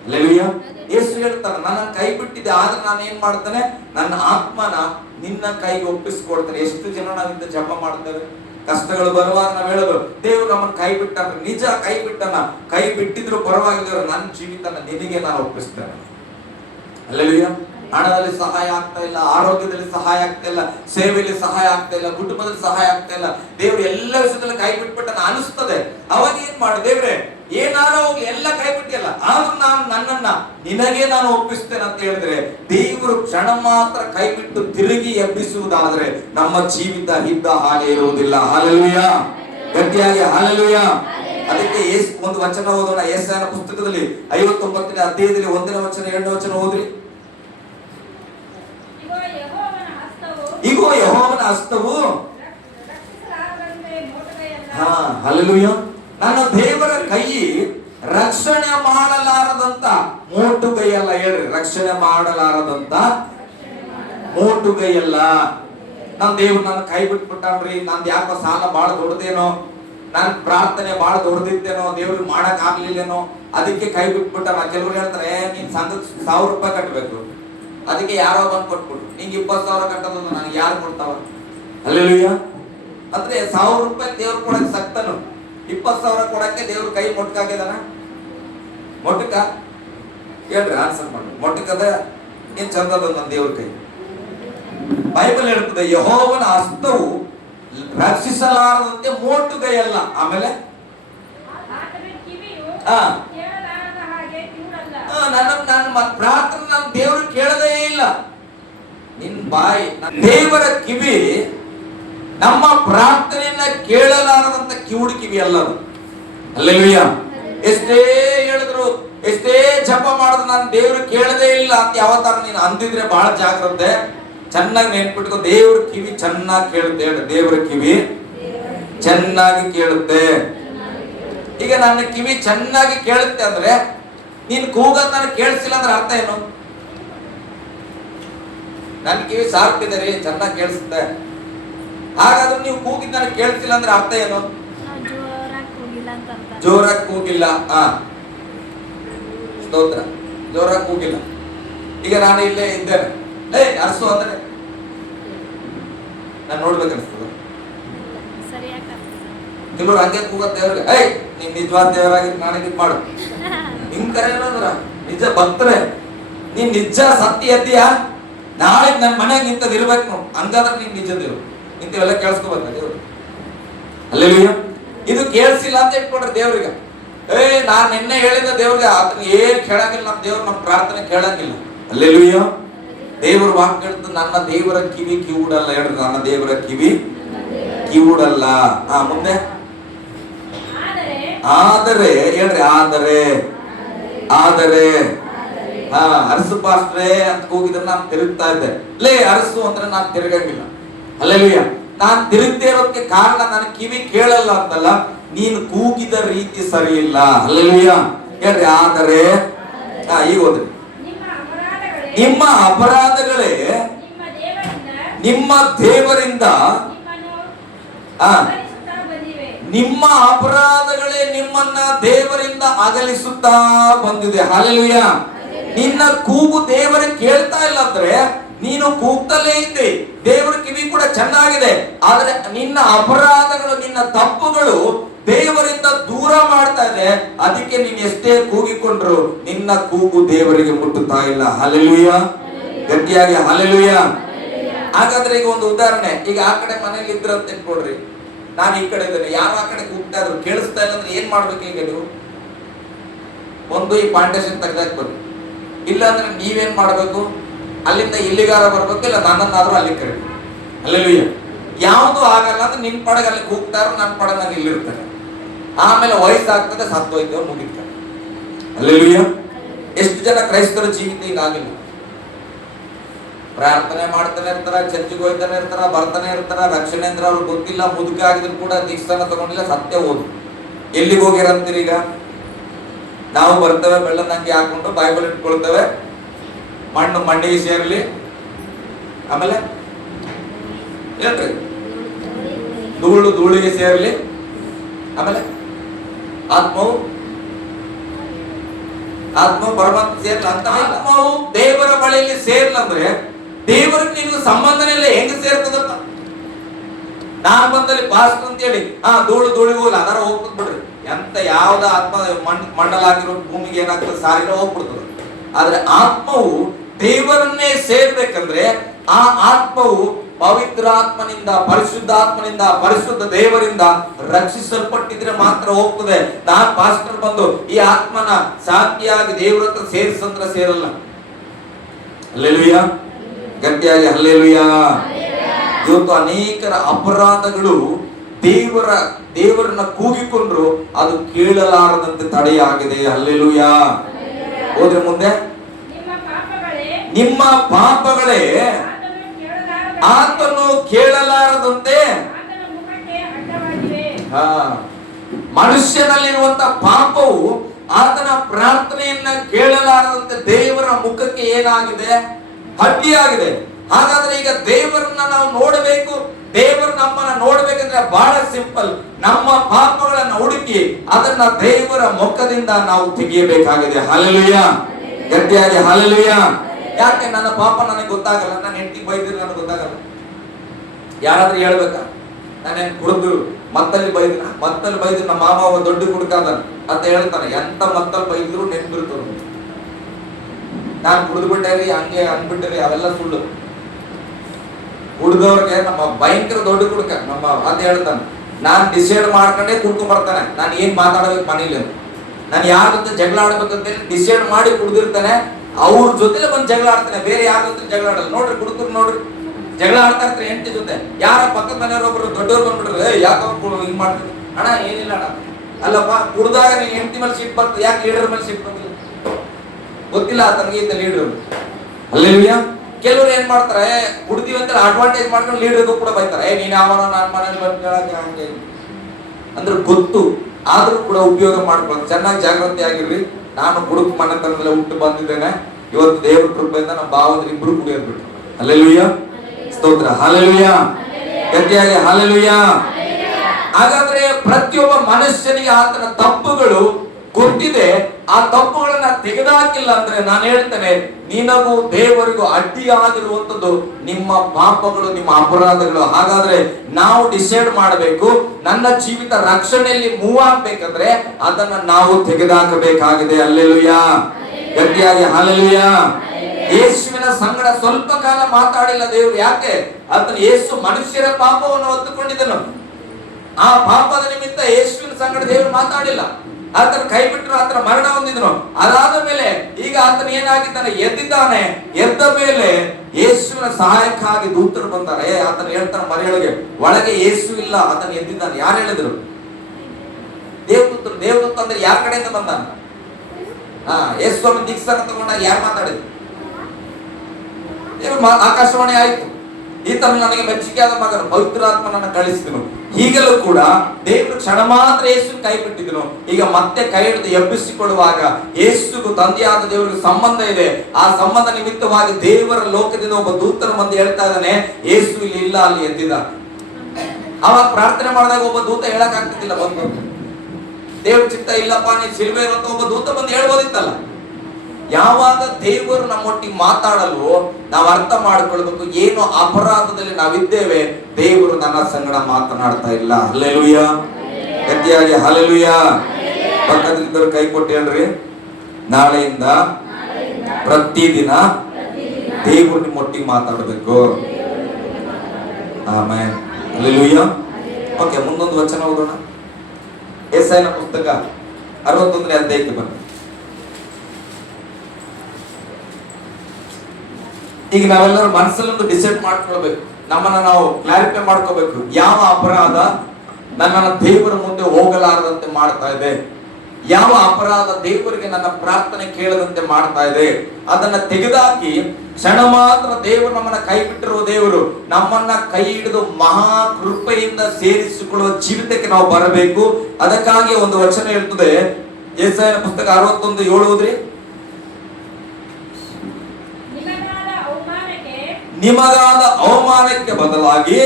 ಹಲ್ಲೆಲೂಯಾ. ಯೇಸು ಹೇಳ್ತಾನೆ, ನನ್ನ ಕೈ ಬಿಟ್ಟಿದೆ, ಆದ್ರೆ ನಾನು ಏನ್ ಮಾಡ್ತಾನೆ, ನನ್ನ ಆತ್ಮನ ನಿನ್ನ ಕೈಗೆ ಒಪ್ಪಿಸ್ಕೊಡ್ತಾನೆ. ಎಷ್ಟು ಜನ ನಾವಿಂದ ಜಪ ಮಾಡ್ತೇವೆ, ಕಷ್ಟಗಳು ಬರುವಾಗ ನಾವು ಹೇಳೋದು, ದೇವ್ರು ನಮ್ಮನ್ನು ಕೈ ಬಿಟ್ಟ, ನಿಜ ಕೈ ಬಿಟ್ಟನ, ಕೈ ಬಿಟ್ಟಿದ್ರು ಪರವಾಗಿಲ್ಲ, ನನ್ನ ಜೀವಿತನ ನಿನಗೆ ನಾನು ಒಪ್ಪಿಸ್ತೇನೆ. ಹಲ್ಲೆಲೂಯಾ. ಹಣದಲ್ಲಿ ಸಹಾಯ ಆಗ್ತಾ ಇಲ್ಲ, ಆರೋಗ್ಯದಲ್ಲಿ ಸಹಾಯ ಆಗ್ತಾ ಇಲ್ಲ, ಸೇವೆಯಲ್ಲಿ ಸಹಾಯ ಆಗ್ತಾ ಇಲ್ಲ, ಕುಟುಂಬದಲ್ಲಿ ಸಹಾಯ ಆಗ್ತಾ ಇಲ್ಲ, ದೇವ್ರು ಎಲ್ಲ ವಿಷಯದಲ್ಲಿ ಕೈ ಬಿಟ್ಬಿಟ್ಟನ ಅನಿಸ್ತದೆ. ಅವಾಗ ಏನ್ ಮಾಡು, ದೇವ್ರೆ ಏನಾರೋ ಹೋಗಿ ಎಲ್ಲ ಕೈ ಬಿಟ್ಟಿಲ್ಲ, ಆದ್ರೂ ನಾನು ನನ್ನನ್ನ ನಿನಗೆ ನಾನು ಒಪ್ಪಿಸ್ತೇನೆ ಅಂತ ಹೇಳಿದ್ರೆ, ದೇವರು ಕ್ಷಣ ಮಾತ್ರ ಕೈ ಬಿಟ್ಟು ತಿರುಗಿ ಎಬ್ಬಿಸುವುದಾದ್ರೆ ನಮ್ಮ ಜೀವಿತ ಇದ್ದ ಹಾಗೆ ಇರುವುದಿಲ್ಲ. ಹಲ್ಲೆಲೂಯಾ, ಗಟ್ಟಿಯಾಗಿ ಹಲ್ಲೆಲೂಯಾ. ಅದಕ್ಕೆ ಒಂದು ವಚನ ಓದೋಣ. ಯೆಶಾಯನ ಪುಸ್ತಕದಲ್ಲಿ 59ನೇ ಅಧ್ಯಾಯದಲ್ಲಿ 1ನೇ ವಚನ 2ನೇ ವಚನ ಓದ್ರಿ. ಇಗೋ ಯೆಹೋವನ ಹಸ್ತವು ಹಲ್ಲೆಲೂಯಾ, ನನ್ನ ದೇವರ ಕೈ ರಕ್ಷಣೆ ಮಾಡಲಾರದಂತ ಮೋಟುಗೈಯಲ್ಲ. ಹೇಳ್ರಿ, ರಕ್ಷಣೆ ಮಾಡಲಾರದಂತ ಮೋಟುಗೈಯಲ್ಲ. ನನ್ನ ದೇವ್ರು ನನ್ನ ಕೈ ಬಿಟ್ಬಿಟ್ಟಾನ್ರಿ, ನಂದು ಯಾಕೋ ಸಾಲ ಬಹಳ ದೊಡ್ಡದೇನೋ, ನನ್ ಪ್ರಾರ್ಥನೆ ಬಹಳ ದೊಡ್ಡದಿತ್ತೇನೋ, ದೇವ್ರಿಗೆ ಮಾಡಕ್ ಆಗ್ಲಿಲ್ಲೇನೋ, ಅದಕ್ಕೆ ಕೈ ಬಿಟ್ಬಿಟ್ಟಾನ. ಕೆಲವ್ರು ಹೇಳ್ತಾರೆ, ನೀನ್ ಸಂಘಕ್ಕೆ 1000 ರೂಪಾಯಿ ಕಟ್ಟಬೇಕು, ಅದಕ್ಕೆ ಯಾರೋ ಬಂದು ಕೊಟ್ಬಿಟ್ಟು ನಿಂಗೆ 20,000 ಕಟ್ಟೋದು ನನಗೆ ಯಾರು ಕೊಡ್ತಾವ? ಹಲ್ಲೆಲೂಯಾ. ಅಂದ್ರೆ 1000 ರೂಪಾಯಿ ದೇವ್ರು ಕೊಡಕ್ ಸಕ್ತನು, 20,000 ಕೊಡಕ್ಕೆ ದೇವ್ರ ಕೈ ಮೊಟ್ಕಾಗಿದಾನ? ಮೊಟ್ಟಕ ಹೇಳ್ರಿ, ಆನ್ಸರ್ ಮಾಡಿ. ಮೊಟ್ಟಕದ ಏನ್ ಚಂದದ ನನ್ನ ದೇವ್ರ ಕೈ. ಬೈಬಲ್ ಹೇಳ್ತದೆ, ಯೆಹೋವನ ಹಸ್ತವು ರಕ್ಷಿಸಲಾರದಂತೆ ಮೋಟುಗೈಯಲ್ಲ. ಆಮೇಲೆ ನನ್ನ ಪ್ರಾರ್ಥನೆ ನನ್ನ ದೇವರು ಕೇಳದೇ ಇಲ್ಲ. ನಿನ್ ಬಾಯಿ, ದೇವರ ಕಿವಿ ನಮ್ಮ ಪ್ರಾರ್ಥನೆಯನ್ನ ಕೇಳಲಾರದಂತ ಕಿವುಡಿ ಕಿವಿ ಅಲ್ಲ. ಹಲ್ಲೆಲೂಯಾ. ಎಷ್ಟೇ ಹೇಳಿದ್ರು, ಎಷ್ಟೇ ಜಪ ಮಾಡಿದ್ರು ನನ್ನ ದೇವ್ರು ಕೇಳದೇ ಇಲ್ಲ ಅಂತ ಯಾವತ್ತಾರ ನೀನು ಅಂದಿದ್ರೆ ಬಹಳ ಜಾಗ್ರತೆ, ಚೆನ್ನಾಗಿ ನೆನ್ಪಿಟ್ಕೋ. ದೇವ್ರ ಕಿವಿ ಚೆನ್ನಾಗಿ ಕೇಳುತ್ತೆ. ಹೇಳಿ, ದೇವರ ಕಿವಿ ಚೆನ್ನಾಗಿ ಕೇಳುತ್ತೆ. ಈಗ ನನ್ನ ಕಿವಿ ಚೆನ್ನಾಗಿ ಕೇಳುತ್ತೆ ಅಂದ್ರೆ ನೀನ್ ಕೂಗದ್ ನನಗೆ ಕೇಳಿಸಿಲ್ಲ ಅಂದ್ರೆ ಅರ್ಥ ಏನು? ನನ್ನ ಕಿವಿ ಶಾರ್ಪ್ ಇದೆ ರೀ, ಚೆನ್ನಾಗಿ ಕೇಳಿಸುತ್ತೆ, ಹಾಗಾದ್ರೆ ನೀವು ಕೂಗಿದ್ ನನಗೆ ಕೇಳಿಸಿಲ್ಲ ಅಂದ್ರೆ ಅರ್ಥ ಏನು? ಜೋರಾಗಿ ಕೂಗಿಲ್ಲ. ಸ್ತೋತ್ರ, ಜೋರಾಗಿ ಕೂಗಿಲ್ಲ. ಈಗ ನಾನು ಇಲ್ಲೇ ಇದ್ದೇನೆ, ಅರಸು ಅಂದ್ರೆ ನಾನು ನೋಡ್ಬೇಕನ್ಸ್ತದ. ಕೆಲವ್ರು ಹಂಗೆ ಕೂಗತ್ ದೇವ್ರಿಗೆ, ನೀನ್ ನಿಜವಾದ ದೇವರಾಗಿ ನನಗೆ ಇದ್ ಮಾಡು, ನಿಮ್ ಕರೆ ಏನಂದ್ರ ನಿಜ ಭಕ್ತರೆ, ನೀನ್ ನಿಜ ಸತ್ಯ ಎದ್ದೀಯಾ, ನಾಳೆ ನನ್ನ ಮನೆಯಾಗ ನಿಂತದ್ ಇರ್ಬೇಕು ನೋಡು, ಹಂಗಾದ್ರೆ ನೀನ್ ನಿಜ ದೇವ್ರು. ಇಂಥವೆಲ್ಲ ಕೇಳಿಸ್ಕೋಬೇಕ ದೇವ್ರು. ಹಲ್ಲೆಲೂಯಾ. ಇದು ಕೇಳಿಸಿಲ್ಲ ಅಂತ ಇಟ್ಕೊಡ್ರಿ ದೇವ್ರಿಗೆ. ನಾನ್ ನಿನ್ನೆ ಹೇಳಿದ ದೇವ್ರಿಗೆ ಅದನ್ನ ಏನ್ ಕೇಳಂಗಿಲ್ಲ. ನಮ್ಮ ದೇವ್ರು ನಮ್ಮ ಪ್ರಾರ್ಥನೆ ಕೇಳಂಗಿಲ್ಲ. ಹಲ್ಲೆಲೂಯಾ. ದೇವರ ವಾಕ್ಯ ಹೇಳ್ತದೆ, ನನ್ನ ದೇವರ ಕಿವಿ ಕಿವುಡಲ್ಲ. ಹೇಳ್ರಿ, ನನ್ನ ದೇವರ ಕಿವಿ ಕಿವುಡಲ್ಲ. ಮುಂದೆ ಆದರೆ ಹೇಳ್ರಿ, ಆದರೆ ಅರಸು ಪಾಸ್ಟ್ರೇ ಅಂತ ಕೂಗಿದ್ರೆ ನಾನು ತಿರುಗ್ತಾ ಇದ್ದೆ. ಅರಸು ಅಂದ್ರೆ ನಾನು ತಿರುಗಂಗಿಲ್ಲ. ಹಲ್ಲೆಲೂಯಾ. ನಾನು ತಿರುಗದೇ ಇರೋದಕ್ಕೆ ಕಾರಣ ನನ್ನ ಕಿವಿ ಕೇಳಲ್ಲ ಅಂತಲ್ಲ, ನೀನು ಕೂಗಿದ ರೀತಿ ಸರಿ ಇಲ್ಲ. ಹಲ್ಲೆಲೂಯಾ. ಹೇಳ್ರಿ, ಆದರೆ ಈಗ ಓದ್ರಿ, ನಿಮ್ಮ ಅಪರಾಧಗಳೇ ನಿಮ್ಮ ದೇವರಿಂದ ನಿಮ್ಮ ಅಪರಾಧಗಳೇ ನಿಮ್ಮನ್ನ ದೇವರಿಂದ ಅಗಲಿಸುತ್ತಾ ಬಂದಿದೆ. ಹಲ್ಲೆಲೂಯಾ. ನಿನ್ನ ಕೂಗು ದೇವರಿಗೆ ಕೇಳ್ತಾ ಇಲ್ಲ ಅಂದ್ರೆ ನೀನು ಕೂಗ್ತಲೇ ಇದ್ದೆ, ದೇವರ ಕಿವಿ ಕೂಡ ಚೆನ್ನಾಗಿದೆ, ಆದ್ರೆ ನಿನ್ನ ಅಪರಾಧಗಳು, ನಿನ್ನ ತಪ್ಪುಗಳು ದೇವರಿಂದ ದೂರ ಮಾಡ್ತಾ ಇದೆ. ಅದಕ್ಕೆ ನೀನ್ ಎಷ್ಟೇ ಕೂಗಿಕೊಂಡ್ರು ನಿನ್ನ ಕೂಗು ದೇವರಿಗೆ ಮುಟ್ಟುತ್ತಾ ಇಲ್ಲ. ಹಲ್ಲೆಲೂಯಾ. ಗಟ್ಟಿಯಾಗಿ ಹಲ್ಲೆಲೂಯಾ. ಹಾಗಾದ್ರೆ ಈಗ ಒಂದು ಉದಾಹರಣೆ, ಈಗ ಆ ಕಡೆ ಮನೇಲಿ ಇದ್ರಂತ ಇಟ್ಕೊಡ್ರಿ, ನಾನು ಈ ಕಡೆ ಇದ್ದೇನೆ, ಯಾರು ಆ ಕಡೆ ಕೂಗ್ತಾ ಇದ್ರು ಕೇಳಿಸ್ತಾ ಇಲ್ಲ ಅಂದ್ರೆ ಏನ್ ಮಾಡ್ಬೇಕು? ಈಗ ನೀವು ಒಂದು ಈ ಪಾಂಡೇಶನ್ ತೆಗೆದಾಕ್ಬೇಕು, ಇಲ್ಲ ಅಂದ್ರೆ ನೀವೇನ್ ಮಾಡ್ಬೇಕು? ಅಲ್ಲಿಂದ ಇಲ್ಲಿಗಾರ ಬರ್ಬೇಕು, ಇಲ್ಲ ನನ್ನನ್ನಾದ್ರೂ ಅಲ್ಲಿ ಕಡೆ. ಹಲ್ಲೆಲೂಯಾ. ಯಾವುದು ಆಗಲ್ಲ ಅಂದ್ರೆ ನಿನ್ ಪಡಗ ಅಲ್ಲಿ ಕೂಗ್ತಾರೋ, ನನ್ನ ಪಡಗ ನಾನು ಇಲ್ಲಿರ್ತಾರೆ. ಆಮೇಲೆ ವಯಸ್ಸಾಗ್ತದೆ, ಸತ್ತೋಯ್ತೇವೆ, ಮುಗಿತಾರೆ. ಹಲ್ಲೆಲೂಯಾ. ಎಷ್ಟು ಜನ ಕ್ರೈಸ್ತರ ಜೀವಿತ ಹಿಂಗಾಗಿಲ್ಲ. ಪ್ರಾರ್ಥನೆ ಮಾಡ್ತಾನೆ ಇರ್ತಾರ, ಚರ್ಚಿಗೆ ಹೋಗ್ತಾನೆ ಇರ್ತಾರ, ಬರ್ತಾನೆ ಇರ್ತಾರ, ರಕ್ಷಣೆ ಅಂದ್ರೆ ಅವ್ರಿಗೆ ಗೊತ್ತಿಲ್ಲ, ಮುದುಕ ಆಗಿದ್ರು ಕೂಡ ದೀಕ್ಷಾನ ತಗೊಂಡಿಲ್ಲ, ಸತ್ಯ ಓದು. ಎಲ್ಲಿಗೆ ಹೋಗಿರಂತೀರಿ? ಈಗ ನಾವು ಬರ್ತೇವೆ, ಬೆಳ್ಳನಂಗಿ ಹಾಕೊಂಡು ಬೈಬಲ್ ಇಟ್ಕೊಳ್ತೇವೆ, ಮಣ್ಣು ಮಣ್ಣಿಗೆ ಸೇರ್ಲಿ, ಆಮೇಲೆ ಹೇಳ್ರಿ ಧೂಳು ಧೂಳಿಗೆ ಸೇರ್ಲಿ, ಆಮೇಲೆ ಆತ್ಮವು ಪರಮಾತ್ಮ ಸೇರ್ಲ ಅಂತ. ಆತ್ಮವು ದೇವರ ಬಳಿಯಲ್ಲಿ ಸೇರ್ಲಂದ್ರೆ ದೇವರಿಗೆ ನಿಮ್ಗೆ ಸಂಬಂಧನೇ ಇಲ್ಲ. ಹೆಂಗ ಸೇರ್ತದಪ್ಪ? ನಾನು ಬಂದಲ್ಲಿ ಪಾಸ್ಟ್ ಅಂತ ಹೇಳಿ ಧೂಳು ಧೂಳಿಗೆ ಹೋಗಲ್ಲ, ಅದರ ಹೋಗ್ತದ ಬಿಡ್ರಿ. ಎಂತ ಯಾವ್ದ ಆತ್ಮ ಮಂಡಲಾಗಿರೋ ಭೂಮಿಗೆ ಏನಾಗ್ತದೆ, ಸಾರಿನ ಹೋಗ್ಬಿಡ್ತದೆ. ಆದ್ರೆ ಆತ್ಮವು ದೇವರನ್ನೇ ಸೇರ್ಬೇಕಂದ್ರೆ ಆ ಆತ್ಮವು ಪವಿತ್ರಾತ್ಮನಿಂದ, ಪರಿಶುದ್ಧಾತ್ಮನಿಂದ, ಪರಿಶುದ್ಧ ದೇವರಿಂದ ರಕ್ಷಿಸಲ್ಪಟ್ಟಿದ್ರೆ ಮಾತ್ರ ಹೋಗ್ತದೆ. ನಾನ್ ಪಾಸ್ಟರ್ ಬಂದು ಈ ಆತ್ಮನ ಸಾಕ್ಷಿಯಾಗಿ ದೇವರ ಹತ್ರ ಸೇರಿಸಂದ್ರೆ ಸೇರಲ್ಲ. ಹಲ್ಲೆಲೂಯಾ. ಗಟ್ಟಿಯಾಗಿ ಹಲ್ಲೆಲೂಯಾ. ಇವತ್ತು ಅನೇಕರ ಅಪರಾಧಗಳು ದೇವರನ್ನ ಕೂಗಿಕೊಂಡ್ರು ಅದು ಕೇಳಲಾರದಂತೆ ತಡೆಯಾಗಿದೆ. ಹಲ್ಲೆಲೂಯಾ. ಹೋದ್ರೆ ಮುಂದೆ, ನಿಮ್ಮ ಪಾಪಗಳೇ ಆತನು ಕೇಳಲಾರದಂತೆ. ಮನುಷ್ಯನಲ್ಲಿರುವಂತ ಪಾಪವು ಆತನ ಪ್ರಾರ್ಥನೆಯನ್ನ ಕೇಳಲಾರದಂತೆ ದೇವರ ಮುಖಕ್ಕೆ ಏನಾಗಿದೆ? ಅಡ್ಡಿಯಾಗಿದೆ. ಹಾಗಾದ್ರೆ ಈಗ ದೇವರನ್ನ ನಾವು ನೋಡಬೇಕು, ದೇವರು ನಮ್ಮನ್ನ ನೋಡ್ಬೇಕಂದ್ರೆ ಬಹಳ ಸಿಂಪಲ್. ನಮ್ಮ ಪಾಪಗಳನ್ನ ಹುಡುಕಿ ಅದನ್ನ ದೇವರ ಮುಖದಿಂದ ನಾವು ತೆಗೆಯಬೇಕಾಗಿದೆ. ಹಲ್ಲೆಲೂಯಾ. ಗಟ್ಟಿಯಾಗಿ ಹಲ್ಲೆಲೂಯಾ. ಯಾಕೆ? ನನ್ನ ಪಾಪ ನನಗೆ ಗೊತ್ತಾಗಲ್ಲ, ನನ್ನ ಹೆಂಡತಿ ಬೈದ್ರೆ ನನಗೆ ಗೊತ್ತಾಗಲ್ಲ. ಯಾರಾದ್ರೂ ಹೇಳ್ಬೇಕಾ? ನಾನೇನ್ ಕುಡಿದ್ರು ಮತ್ತಲ್ಲಿ ಬೈದ್ರು ನಮ್ಮ ಮಾಮ ಒಬ್ಬ ದೊಡ್ಡ ಕುಡುಕಾದ ಅಂತ ಹೇಳ್ತಾನೆ. ಎಂತ ಮತ್ತಲ್ಲಿ ಬೈದ್ರು ನೆನ್ಪಿರ್ತರು. ನಾನು ಕುಡಿದು ಬಿಟ್ಟೇರಿ ಹಂಗೆ ಅನ್ಬಿಟ್ಟೇರಿ, ಅವೆಲ್ಲ ಸುಳ್ಳು. ಕುಡ್ದವ್ರಿಗೆ ನಮ್ಮ ಭಯಂಕರ ದೊಡ್ಡ ಕುಡುಕ ನಮ್ಮ ಅಂತ ಹೇಳ್ತಾನೆ. ನಾನ್ ಡಿಸೈಡ್ ಮಾಡ್ಕೊಂಡೇ ಕುಡ್ಕೊಂಡ್ ಬರ್ತಾನೆ. ನಾನು ಏನ್ ಮಾತಾಡ್ಬೇಕು ಮನೇಲಿ, ನಾನು ಯಾರ ಜೊತೆ ಜಗಳ ಆಡ್ಬೇಕಂತ ಡಿಸೈಡ್ ಮಾಡಿ ಕುಡ್ದಿರ್ತಾನೆ. ಅವ್ರ ಜೊತೆ ಬಂದು ಜಗಳ ಆಡ್ತಾನೆ, ಬೇರೆ ಯಾರ ಜೊತೆ ಜಗಳ ಆಡಲ್ಲ. ನೋಡ್ರಿ ಕುಡುಕರು ನೋಡ್ರಿ ಜಗಳ ಆಡ್ತಾ ಇರ್ತಾರೆ ಹೆಂಡತಿ ಜೊತೆ. ಯಾರ ಪಕ್ಕದ ಮನೆಯವ್ರೊಬ್ರು ದೊಡ್ಡವ್ರು ಬಂದ್ಬಿಟ್ರೆ ಯಾಕ ಹಿಂಗ್ ಮಾಡ್ತೀನಿ ಅಣ್ಣ, ಏನಿಲ್ಲ ಅಣ್ಣ. ಅಲ್ಲಪ್ಪ, ಕುಡ್ದಾಗ ನೀನ್ ಹೆಂಡತಿ ಮೇಲೆ ಸಿಟ್ಟು ಬರ್ತದೆ, ಯಾಕೆ ಲೀಡರ್ ಮೇಲೆ ಸಿಟ್ಟು ಬಂದಿಲ್ಲ? ಗೊತ್ತಿಲ್ಲ ತನಗೆ ಇದ್ದ ಲೀಡರ್. ಅಲ್ಲೇಲೂಯಾ. ಕೆಲವರು ಏನ್ ಮಾಡ್ತಾರೆ, ಕುಡ್ತೀವಿ ಅಂತ ಅಡ್ವಾಂಟೇಜ್ ಮಾಡ್ಕೊಂಡು ಲೀಡರ್ಗೂ ಕೂಡ ಬೈತಾರೆ. ನೀನ್ ಯಾವನೋ ನನ್ನ ಮನೇಲಿ ಬಂದ ಹಂಗೆ ಅಂದ್ರೆ ಗೊತ್ತು, ಆದ್ರೂ ಕೂಡ ಉಪಯೋಗ ಮಾಡ್ಕೊಂಡು ಚೆನ್ನಾಗಿ ಜಾಗೃತಿ ಆಗಿರ್ರಿ. ನಾನು ಕುಡುಕ್ ಮನೆತನದಲ್ಲಿ ಹುಟ್ಟು ಬಂದಿದ್ದೇನೆ. ಇವತ್ತು ದೇವರ ಕೃಪೆಯಿಂದ ನಮ್ಮ ಭಾವಂದ್ರೆ ಇಬ್ರು ಕುಡಿಯೋದ್ಬಿಟ್ಟು. ಹಲ್ಲೆಲೂಯಾ. ಸ್ತೋತ್ರ. ಹಲ್ಲೆಲೂಯಾ. ಗಟ್ಟಿಯಾಗಿ ಹಲ್ಲೆಲೂಯಾ. ಹಾಗಾದ್ರೆ ಪ್ರತಿಯೊಬ್ಬ ಮನುಷ್ಯನಿಗೆ ಆತನ ತಪ್ಪುಗಳು ಗೊತ್ತಿದೆ. ಆ ತಪ್ಪುಗಳನ್ನ ತೆಗೆದಾಕಿಲ್ಲ ಅಂದ್ರೆ ನಾನು ಹೇಳ್ತೇನೆ, ನಿನಗೂ ದೇವರಿಗೂ ಅಡ್ಡಿಯಾಗಿರುವಂತದ್ದು ನಿಮ್ಮ ಪಾಪಗಳು, ನಿಮ್ಮ ಅಪರಾಧಗಳು. ಹಾಗಾದ್ರೆ ನಾವು ಡಿಸೈಡ್ ಮಾಡಬೇಕು, ನನ್ನ ಜೀವಿತ ರಕ್ಷಣೆಯಲ್ಲಿ ಮೂವ್ ಆಗ್ಬೇಕಂದ್ರೆ ಅದನ್ನ ನಾವು ತೆಗೆದಾಕಬೇಕಾಗಿದೆ. ಹಲ್ಲೆಲೂಯಾ. ಗಟ್ಟಿಯಾಗಿ ಹಲ್ಲೆಲೂಯಾ. ಯೇಸುವಿನ ಸಂಗಡ ಸ್ವಲ್ಪ ಕಾಲ ಮಾತಾಡಿಲ್ಲ ದೇವರು. ಯಾಕೆ? ಆತನು ಯೇಸು ಮನುಷ್ಯರ ಪಾಪವನ್ನು ಹೊತ್ತುಕೊಂಡಿದ್ದನು. ಆ ಪಾಪದ ನಿಮಿತ್ತ ಯೇಸುವಿನ ಸಂಗಡ ದೇವರು ಮಾತಾಡಿಲ್ಲ. ಆತನ ಕೈ ಬಿಟ್ಟರು, ಆತನ ಮರಣ ಹೊಂದಿದನು. ಅದಾದ ಮೇಲೆ ಈಗ ಆತನ ಏನಾಗಿದ್ದಾನೆ? ಎದ್ದಿದ್ದಾನೆ. ಎದ್ದ ಮೇಲೆ ಯೇಸುವಿನ ಸಹಾಯಕ್ಕಾಗಿ ದೂತರು ಬಂದಾರೆ. ಆತನ ಹೇಳ್ತಾನೆ ಮರೆಯೊಳಗೆ, ಒಳಗೆ ಯೇಸು ಇಲ್ಲ, ಆತನ ಎದ್ದಿದ್ದಾನೆ. ಯಾರು ಹೇಳಿದ್ರು? ದೇವದೂತರು. ದೇವದೂತ ಅಂದ್ರೆ ಯಾರ ಕಡೆಯಿಂದ ಬಂದಾನ? ಯೇಸು ಸ್ವಾಮಿ ದೀಕ್ಷಾನ ತಗೊಂಡಾಗ ಯಾರು ಮಾತಾಡಿದ್ರು? ಆಕಾಶವಾಣಿ ಆಯ್ತು, ಈತನು ನನಗೆ ಮೆಚ್ಚುಗೆಯಾದ ಮಗನು, ಪವಿತ್ರಾತ್ಮನನ್ನು ಕಳಿಸಿದನು. ಈಗಲೂ ಕೂಡ ದೇವರು ಕ್ಷಣ ಮಾತ್ರ ಯೇಸು ಕೈ ಬಿಟ್ಟಿದ್ದನು. ಈಗ ಮತ್ತೆ ಕೈ ಹಿಡಿದು ಎಬ್ಬಿಸಿಕೊಳ್ಳುವಾಗ ಯೇಸುಗೂ ತಂದೆಯಾದ ದೇವರಿಗೆ ಸಂಬಂಧ ಇದೆ. ಆ ಸಂಬಂಧ ನಿಮಿತ್ತವಾಗಿ ದೇವರ ಲೋಕದಿಂದ ಒಬ್ಬ ದೂತನ ಬಂದು ಹೇಳ್ತಾ ಇದ್ದಾನೆ, ಯೇಸು ಇಲ್ಲಿ ಇಲ್ಲ, ಅಲ್ಲಿ ಎದ್ದಿದ್ದ. ಅವಾಗ ಪ್ರಾರ್ಥನೆ ಮಾಡಿದಾಗ ಒಬ್ಬ ದೂತ ಹೇಳಕ್ ಆಗ್ತಿದ್ದಿಲ್ಲ. ಬಂದು ದೇವ್ರ ಚಿತ್ತ ಇಲ್ಲಪ್ಪ ನೀನ್ ಸಿಲ್ವೆ ಇರುವಂತ ಒಬ್ಬ ದೂತ ಬಂದು ಹೇಳ್ಬೋದಿತ್ತಲ್ಲ. ಯಾವಾಗ ದೇವರು ನಮ್ಮೊಟ್ಟಿಗೆ ಮಾತಾಡಲು ನಾವು ಅರ್ಥ ಮಾಡ್ಕೊಳ್ಬೇಕು, ಏನು ಅಪರಾಧದಲ್ಲಿ ನಾವಿದ್ದೇವೆ, ದೇವರು ನನ್ನ ಸಂಗಡ ಮಾತನಾಡ್ತಾ ಇಲ್ಲ. ಹಲ್ಲೆಲೂಯಾ. ಗಟ್ಟಿಯಾಗಿ ಹಲ್ಲೆಲೂಯಾ. ಪಕ್ಕದಲ್ಲಿದ್ದವರು ಕೈ ಕೊಟ್ಟು ಹೇಳ್ರಿ, ನಾಳೆಯಿಂದ ಪ್ರತಿದಿನ ದೇವರು ನಿಮ್ಮೊಟ್ಟಿಗೆ ಮಾತಾಡಬೇಕು. ಆಮೇಲೆ ಹಲ್ಲೆಲೂಯಾ. ಓಕೆ, ಮುಂದೊಂದು ವಚನ ಓದೋಣ. ಯೆಶಾಯನ ಪುಸ್ತಕ 61ನೇ ಅಧ್ಯಾಯಕ್ಕೆ ಬನ್ನಿ. ಈಗ ನಾವೆಲ್ಲರೂ ಮನಸ್ಸಲ್ಲಿ ಒಂದು ಡಿಸೈಡ್ ಮಾಡ್ಕೊಳ್ಬೇಕು, ನಮ್ಮನ್ನ ನಾವು ಕ್ಲಾರಿಫೈ ಮಾಡ್ಕೋಬೇಕು. ಯಾವ ಅಪರಾಧ ನನ್ನನ್ನು ದೇವರ ಮುಂದೆ ಹೋಗಲಾರದಂತೆ ಮಾಡ್ತಾ ಇದೆ, ಯಾವ ಅಪರಾಧ ದೇವರಿಗೆ ನನ್ನ ಪ್ರಾರ್ಥನೆ ಕೇಳದಂತೆ ಮಾಡ್ತಾ ಇದೆ, ಅದನ್ನ ತೆಗೆದಾಕಿ ಕ್ಷಣ ಮಾತ್ರ ದೇವರು ನಮ್ಮನ್ನ ಕೈ ಬಿಟ್ಟಿರುವ ದೇವರು ನಮ್ಮನ್ನ ಕೈ ಹಿಡಿದು ಮಹಾ ಕೃಪೆಯಿಂದ ಸೇರಿಸಿಕೊಳ್ಳುವ ಜೀವಿತಕ್ಕೆ ನಾವು ಬರಬೇಕು. ಅದಕ್ಕಾಗಿ ಒಂದು ವಚನ ಹೇಳ್ತದೆ, ಯೆಶಾಯನ ಪುಸ್ತಕ 61:7 ಓದ್ರಿ. ನಿಮಗಾದ ಅವಮಾನಕ್ಕೆ ಬದಲಾಗಿ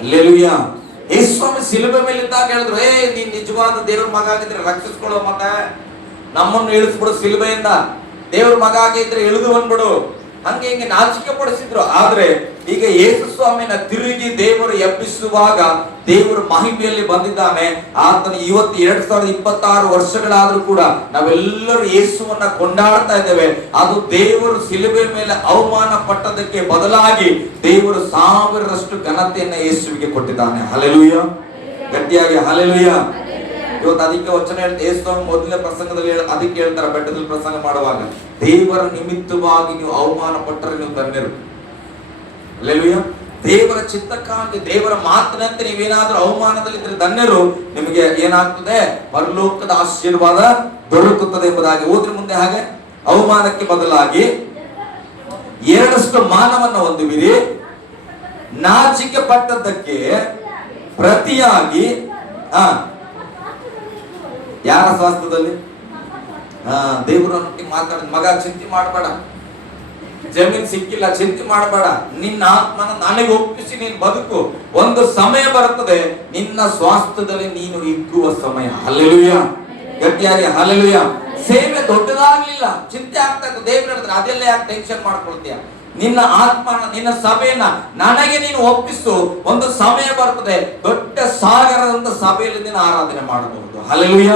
ಹಲ್ಲೆಲೂಯಾ. ಯೇಸು ಸ್ವಾಮಿ ಶಿಲುಬೆ ಮೇಲೆ ಇದ್ದಾಗ ಹೇಳಿದ್ರು, ನೀನ್ ನಿಜವಾದ ದೇವ್ರ ಮಗ ಆಗಿದ್ರೆ ರಕ್ಷಿಸ್ಕೊಳ್ಳೋ, ಮತ್ತೆ ನಮ್ಮನ್ನು ಇಳಿಸ್ಬಿಡು ಶಿಲುಬೆಯಿಂದ, ದೇವ್ರ ಮಗ ಆಗಿದ್ರೆ ಇಳಿದು ಬಂದ್ಬಿಡು, ಹಂಗೆ ಹಿಂಗೆ ನಾಚಿಕೆ ಪಡಿಸಿದ್ರು. ಆದ್ರೆ ಈಗ ಯೇಸು ಸ್ವಾಮಿನ ತಿರುಗಿ ದೇವರು ಎಬ್ಬಿಸುವಾಗ ದೇವರು ಮಹಿಮೆಯಲ್ಲಿ ಬಂದಿದ್ದಾನೆ. ಆತನ ಇವತ್ತು 2026 ವರ್ಷಗಳಾದ್ರೂ ಕೂಡ ನಾವೆಲ್ಲರೂ ಯೇಸುವನ್ನ ಕೊಂಡಾಡ್ತಾ ಇದ್ದೇವೆ. ಅದು ದೇವರು ಶಿಲುಬೆ ಮೇಲೆ ಅವಮಾನ ಪಟ್ಟದಕ್ಕೆ ಬದಲಾಗಿ ದೇವರು 1000ರಷ್ಟು ಘನತೆಯನ್ನ ಯೇಸುವಿಗೆ ಕೊಟ್ಟಿದ್ದಾನೆ. ಹಲ್ಲೆಲೂಯಾ. ಗಟ್ಟಿಯಾಗಿ ಹಲ್ಲೆಲೂಯಾ. ಇವತ್ತು ಅದಕ್ಕೆ ವಚನ ಹೇಳ್ತಾ ಯೇಸು ಸ್ವಾಮಿ ಮೊದಲನೇ ಪ್ರಸಂಗದಲ್ಲಿ ಅದಕ್ಕೆ ಹೇಳ್ತಾರೆ, ಬೆಟ್ಟದಲ್ಲಿ ಪ್ರಸಂಗ ಮಾಡುವಾಗ, ದೇವರ ನಿಮಿತ್ತವಾಗಿ ನೀವು ಅವಮಾನ ಪಟ್ಟರೆ ನೀವು ಧನ್ಯರು. ಹಲ್ಲೆಲೂಯಾ. ದೇವರ ಚಿತ್ತಕ್ಕಾಗಿ, ದೇವರ ಮಾತಿನಂತೆ ನೀವೇನಾದ್ರೂ ಅವಮಾನದಲ್ಲಿದ್ರೆ ಧನ್ಯರು, ನಿಮಗೆ ಏನಾಗ್ತದೆ? ಪರಲೋಕದ ಆಶೀರ್ವಾದ ದೊರಕುತ್ತದೆ ಎಂಬುದಾಗಿ. ಓದ್ರಿ ಮುಂದೆ. ಹಾಗೆ ಅವಮಾನಕ್ಕೆ ಬದಲಾಗಿ ಎರಡಷ್ಟು ಮಾನವನ್ನು ಹೊಂದುವಿರಿ, ನಾಚಿಕೆ ಪಟ್ಟದ್ದಕ್ಕೆ ಪ್ರತಿಯಾಗಿ ಯಾರ ಸ್ವಾಸ್ಥ್ಯದಲ್ಲಿ? ದೇವರೊಟ್ಟಿಗೆ ಮಾತಾಡಿದ ಮಗ, ಚಿಂತೆ ಮಾಡಬೇಡ, ಜಮೀನ್ ಸಿಕ್ಕಿಲ್ಲ, ಚಿಂತೆ ಮಾಡಬೇಡ, ನಿನ್ನ ಆತ್ಮನ ನನಗೆ ಒಪ್ಪಿಸಿ ನೀನು ಬದುಕು. ಒಂದು ಸಮಯ ಬರುತ್ತದೆ, ನಿನ್ನ ಸ್ವಾಸ್ಥ್ಯದಲ್ಲಿ ನೀನು ಹಿಗ್ಗುವ ಸಮಯ. ಹಲ್ಲೆಲೂಯ, ಗಟ್ಟಿಯಾಗಿ ಹಲ್ಲೆಲೂಯ. ಸೇವೆ ದೊಡ್ಡದಾಗ್ಲಿಲ್ಲ, ಚಿಂತೆ ಆಗ್ತಾ ಇತ್ತು, ದೇವ್ರ ಹೇಳಿದ್ರೆ ಅದೆಲ್ಲ ಯಾಕೆ ಟೆನ್ಷನ್ ಮಾಡ್ಕೊಳ್ತೀಯ? ನಿನ್ನ ಆತ್ಮನ, ನಿನ್ನ ಸಭೆಯನ್ನ ನನಗೆ ನೀನು ಒಪ್ಪಿಸು. ಒಂದು ಸಮಯ ಬರ್ತದೆ, ದೊಡ್ಡ ಸಾಗರದಂತ ಸಭೆಯಲ್ಲಿ ನೀನು ಆರಾಧನೆ ಮಾಡಬಹುದು. ಹಲ್ಲೆಲೂಯ.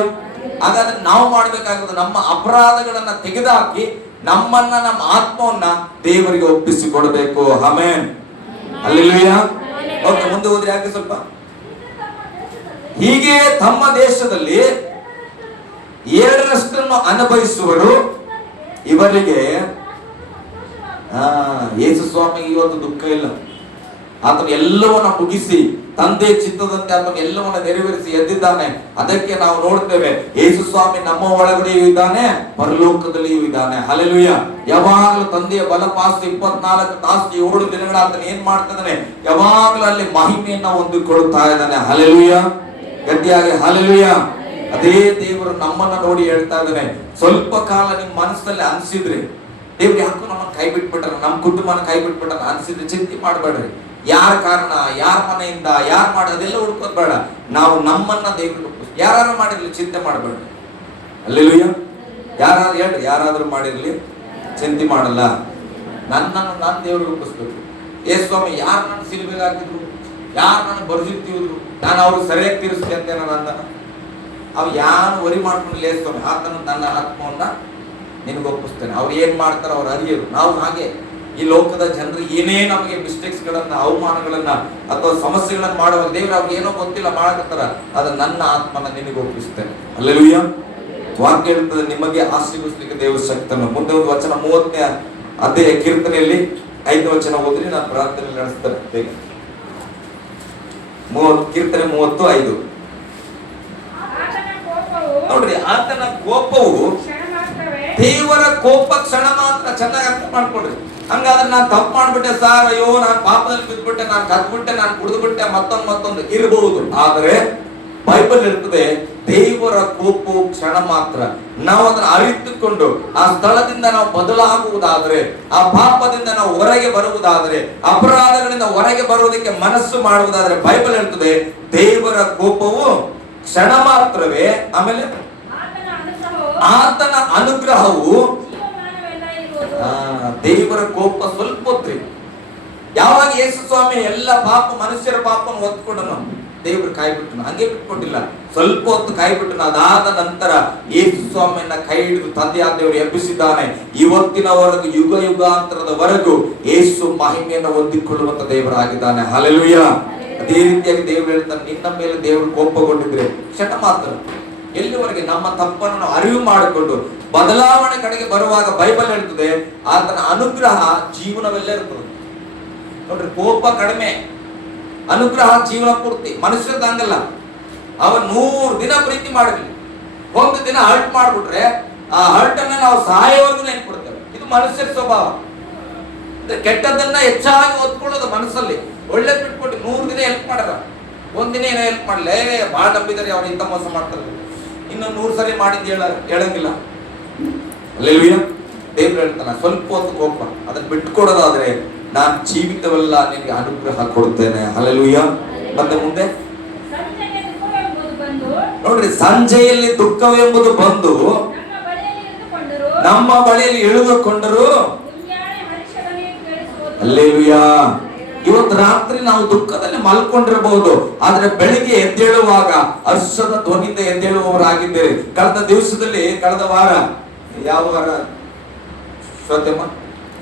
ಹಾಗಾದ್ರೆ ನಾವು ಮಾಡ್ಬೇಕಾಗುವುದು, ನಮ್ಮ ಅಪರಾಧಗಳನ್ನ ತೆಗೆದುಹಾಕಿ ನಮ್ಮನ್ನ, ನಮ್ಮ ಆತ್ಮವನ್ನ ದೇವರಿಗೆ ಒಪ್ಪಿಸಿ ಕೊಡಬೇಕು. Amen, hallelujah. ಓಕೆ, ಮುಂದೆ ಹೋದ್ರೆ ಯಾಕೆ ಸ್ವಲ್ಪ. ಹೀಗೆ ತಮ್ಮ ದೇಶದಲ್ಲಿ ಎರಡರಷ್ಟನ್ನು ಅನುಭವಿಸುವರು. ಇವರಿಗೆ ಯೇಸು ಸ್ವಾಮಿ ಇವತ್ತು ದುಃಖ ಇಲ್ಲ. ಆತನು ಎಲ್ಲವನ್ನ ಮುಗಿಸಿ ತಂದೆ ಚಿತ್ತದಂತೆ ಆತನು ಎಲ್ಲವನ್ನ ನೆರವೇರಿಸಿ ಎದ್ದಿದ್ದಾನೆ. ಅದಕ್ಕೆ ನಾವು ನೋಡ್ತೇವೆ, ಯೇಸು ಸ್ವಾಮಿ ನಮ್ಮ ಒಳಗಡೆಯೂ ಇದ್ದಾನೆ, ಪರಲೋಕದಲ್ಲಿಯೂ ಇದ್ದಾನೆ. ಹಲ್ಲೆಲೂಯ. ಯಾವಾಗಲೂ ತಂದೆಯ ಬಲಪಾಸ್ತಿ 24 ತಾಸು 7 ದಿನಗಳ ಆತನ ಏನ್ ಮಾಡ್ತಿದ್ದಾನೆ? ಯಾವಾಗಲೂ ಅಲ್ಲಿ ಮಹಿಮೆಯನ್ನ ಹೊಂದಿಕೊಳ್ಳುತ್ತಾ ಇದ್ದಾನೆ. ಹಲ್ಲೆಲೂಯ, ಗಟ್ಟಿಯಾಗಿ ಹಲ್ಲೆಲೂಯ. ಅದೇ ದೇವರು ನಮ್ಮನ್ನ ನೋಡಿ ಹೇಳ್ತಾ ಇದ್ದಾನೆ, ಸ್ವಲ್ಪ ಕಾಲ ನಿಮ್ ಮನಸ್ಸಲ್ಲಿ ಅನ್ಸಿದ್ರಿ ದೇವ್ರು ಯಾಕೋ ನಮ್ಮನ್ನ ಕೈ ಬಿಟ್ಬಿಟ್ರ, ನಮ್ಮ ಕುಟುಂಬನ ಕೈ ಬಿಟ್ಬಿಟ್ರ ಅನ್ಸಿದ್ರೆ ಚಿಂತೆ ಮಾಡಬೇಡ್ರಿ. ಯಾರ ಕಾರಣ, ಯಾರ ಮನೆಯಿಂದ, ಯಾರು ಮಾಡೋದೆಲ್ಲ ಹುಡ್ಕೋದ್ ಬೇಡ. ನಾವು ನಮ್ಮನ್ನ ದೇವ್ರಿಗೆ ಯಾರು ಮಾಡಿರ್ಲಿ ಚಿಂತೆ ಮಾಡಬೇಡ್ರಿ. ಹಲ್ಲೆಲೂಯ. ಯಾರಾದ್ರೂ ಹೇಳ್ರಿ, ಯಾರಾದ್ರೂ ಮಾಡಿರ್ಲಿ ಚಿಂತೆ ಮಾಡಲ್ಲ. ನನ್ನನ್ನು ನಾನು ದೇವ್ರಿಗೆ ಒಪ್ಪಿಸ್ಬೇಕು. ಏ ಸ್ವಾಮಿ, ಯಾರು ನನ್ನ ಸಿಲ್ಬೆಗೆ ಹಾಕಿದ್ರು, ಯಾರು ನನ್ನ ಬರ್ಜಿರ್ತಿದ್ರು, ನಾನು ಅವ್ರಿಗೆ ಸರಿಯಾಗಿ ತೀರಿಸ್ಲಿ ಅಂತ ನನ್ನ ಅವ್ ಯಾರು ವರಿ ಮಾಡ್ಕೊಂಡು ಸ್ವಾಮಿ, ಆತನ ನನ್ನ ಆತ್ಮವನ್ನ ನಿನಗೆ ಒಪ್ಪಿಸ್ತೇನೆ. ಅವ್ರು ಏನ್ ಮಾಡ್ತಾರ ಅವ್ರು ಅರಿಯರು. ನಾವು ಹಾಗೆ ಈ ಲೋಕದ ಜನರು ಏನೇ ನಮಗೆ ಮಿಸ್ಟೇಕ್ಸ್ ಗಳನ್ನ, ಅವಮಾನಗಳನ್ನ ಅಥವಾ ಸಮಸ್ಯೆಗಳನ್ನ ಮಾಡುವಾಗ ದೇವ್ರ ಅವ್ರಿಗೆ ಏನೋ ಗೊತ್ತಿಲ್ಲ ಮಾಡಕತ್ತಾರ, ಅದ ನನ್ನ ಆತ್ಮನ ನಿನಗೆ ಒಪ್ಪಿಸ್ತೇನೆ. ಹಲ್ಲೆಲೂಯ. ವಾಕ್ಯ ಹೇಳ್ತದೆ, ನಿಮಗೆ ಆಶೀರ್ವದಿಸಲಿಕ್ಕೆ ದೇವರ ಶಕ್ತನು. ಮುಂದೆ ಒಂದು ವಚನ 30ನೇ ಅಧ್ಯಾಯ ಕೀರ್ತನೆಯಲ್ಲಿ 5ನೇ ವಚನ ಓದ್ರಿ, ನಾನು ಪ್ರಾರ್ಥನೆ ನಡೆಸ್ತೇನೆ ಬೇಗ. ಕೀರ್ತನೆ 30:5 ನೋಡ್ರಿ. ಆತನ ಕೋಪವು, ದೇವರ ಕೋಪ ಕ್ಷಣ ಮಾತ್ರ. ಚೆನ್ನಾಗಿ ಅರ್ಥ ಮಾಡ್ಕೊಡ್ರಿ. ಹಂಗಾದ್ರೆ ನಾನು ತಪ್ಪು ಮಾಡ್ಬಿಟ್ಟೆ ಸಾರ್, ಅಯ್ಯೋ ನಾನು ಪಾಪದಲ್ಲಿ ಬಿದ್ದುಬಿಟ್ಟೆ, ನಾನು ಕದ್ಬಿಟ್ಟೆ, ನಾನು ಕುಡಿದ್ಬಿಟ್ಟೆ, ಮತ್ತೊಂದು ಇರಬಹುದು. ಆದರೆ ಬೈಬಲ್ ಇರ್ತದೆ, ದೇವರ ಕೋಪವು ಕ್ಷಣ ಮಾತ್ರ. ನಾವು ಅದನ್ನ ಅರಿತುಕೊಂಡು ಆ ಸ್ಥಳದಿಂದ ನಾವು ಬದಲಾಗುವುದಾದ್ರೆ, ಆ ಪಾಪದಿಂದ ನಾವು ಹೊರಗೆ ಬರುವುದಾದ್ರೆ, ಅಪರಾಧಗಳಿಂದ ಹೊರಗೆ ಬರುವುದಕ್ಕೆ ಮನಸ್ಸು ಮಾಡುವುದಾದ್ರೆ, ಬೈಬಲ್ ಹೇಳ್ತದೆ ದೇವರ ಕೋಪವು ಕ್ಷಣ ಮಾತ್ರವೇ. ಆಮೇಲೆ ಆತನ ಅನುಗ್ರಹವು, ದೇವರ ಕೋಪ ಸ್ವಲ್ಪ ಹೊತ್ರಿ. ಯಾವಾಗ ಯೇಸು ಸ್ವಾಮಿ ಎಲ್ಲ ಪಾಪ, ಮನುಷ್ಯರ ಪಾಪವನ್ನು ಹೊತ್ಕೊಂಡನು, ದೇವರು ಕಾಯ್ಬಿಟ್ಟನು. ಹಂಗೆ ಬಿಟ್ಕೊಟ್ಟಿಲ್ಲ, ಸ್ವಲ್ಪ ಹೊತ್ತು ಕಾಯ್ಬಿಟ್ಟನು. ಅದಾದ ನಂತರ ಯೇಸು ಸ್ವಾಮಿಯನ್ನ ಕೈ ಹಿಡಿದು ತಂದೆಯಾದ ದೇವರು ಎಬ್ಬಿಸಿದ್ದಾನೆ. ಇವತ್ತಿನವರೆಗೂ, ಯುಗ ಯುಗಾಂತರದವರೆಗೂ ಯೇಸು ಮಹಿಮೆಯನ್ನು ಹೊಂದಿಕೊಳ್ಳುವಂತ ದೇವರಾಗಿದ್ದಾನೆ. ಹಲ್ಲೆಲೂಯ. ಅದೇ ರೀತಿಯಾಗಿ ದೇವರು ಹೇಳ್ತಾನೆ, ನಿನ್ನ ಮೇಲೆ ದೇವರು ಕೋಪಗೊಂಡಿದ್ರೆ ಕ್ಷಣ ಮಾತ್ರ. ಎಲ್ಲಿವರೆಗೆ? ನಮ್ಮ ತಪ್ಪನ್ನು ನಾವು ಅರಿವು ಮಾಡಿಕೊಂಡು ಬದಲಾವಣೆ ಕಡೆಗೆ ಬರುವಾಗ ಬೈಬಲ್ ಹೇಳ್ತದೆ ಆತನ ಅನುಗ್ರಹ ಜೀವನವೆಲ್ಲ ಇರ್ತದೆ. ನೋಡ್ರಿ, ಕೋಪ ಕಡಿಮೆ, ಅನುಗ್ರಹ ಜೀವನ ಪೂರ್ತಿ. ಮನುಷ್ಯರ್ದಂಗಲ್ಲ. ಅವ 100 ದಿನ ಪ್ರೀತಿ ಮಾಡಲಿ, ಒಂದು ದಿನ ಹರ್ಟ್ ಮಾಡ್ಬಿಟ್ರೆ ಆ ಹರ್ಟ್ ಅನ್ನ ನಾವು ಸಾಯೋವರೆಗೂ ನೆನ್ಪಿಡ್ತೇವೆ. ಇದು ಮನುಷ್ಯರ ಸ್ವಭಾವ. ಕೆಟ್ಟದನ್ನ ಹೆಚ್ಚಾಗಿ ಒತ್ಕೊಳ್ಳೋದು ಮನಸ್ಸಲ್ಲಿ. ಒಳ್ಳೆ ಬಿಟ್ಕೊಟ್ಟು 100 ದಿನ ಹೆಲ್ಪ್ ಮಾಡಾರ, ಒಂದಿನ ಏನೋ ಹೆಲ್ಪ್ ಮಾಡಲೇ ಬಾಳ ನಂಬಿದರೆ ಅವ್ರು ಇಂಥ ಮೋಸ ಮಾಡ್ತಾರೆ. ಇನ್ನು 100 ಸರಿ ಮಾಡಿದ್ದು ಹೇಳಂಗಿಲ್ಲ. ಹಲ್ಲೆಲೂಯ. ದೇವ್ರು ಹೇಳ್ತಾನೆ, ಸ್ವಲ್ಪ ಹೊತ್ತು ಕೋಪ ಅದನ್ನ ಬಿಟ್ಕೊಡೋದಾದ್ರೆ ನಾನು ಜೀವಿತವೆಲ್ಲ ನಿನಗೆ ಅನುಗ್ರಹ ಕೊಡ್ತೇನೆ. ಹಲ್ಲೆಲೂಯ. ಮತ್ತೆ ಮುಂದೆ ನೋಡ್ರಿ, ಸಂಜೆಯಲ್ಲಿ ದುಃಖವೆಂಬುದು ಬಂದು ನಮ್ಮ ಬಳಿಯಲ್ಲಿ ಇಳಿದುಕೊಂಡರು. ಹಲ್ಲೆಲೂಯ. ಇವತ್ತು ರಾತ್ರಿ ನಾವು ದುಃಖದಲ್ಲಿ ಮಲ್ಕೊಂಡಿರಬಹುದು, ಆದ್ರೆ ಬೆಳಿಗ್ಗೆ ಎದ್ದೇಳುವಾಗ ಹರ್ಷದ ಧ್ವನಿಯಿಂದ ಎದ್ದೇಳುವವರಾಗಿದ್ದೇವೆ. ಕಳೆದ ದಿವಸದಲ್ಲಿ, ಕಳೆದ ವಾರ, ಯಾವ ವಾರ ಶ್ರೋತೆಮ್ಮ,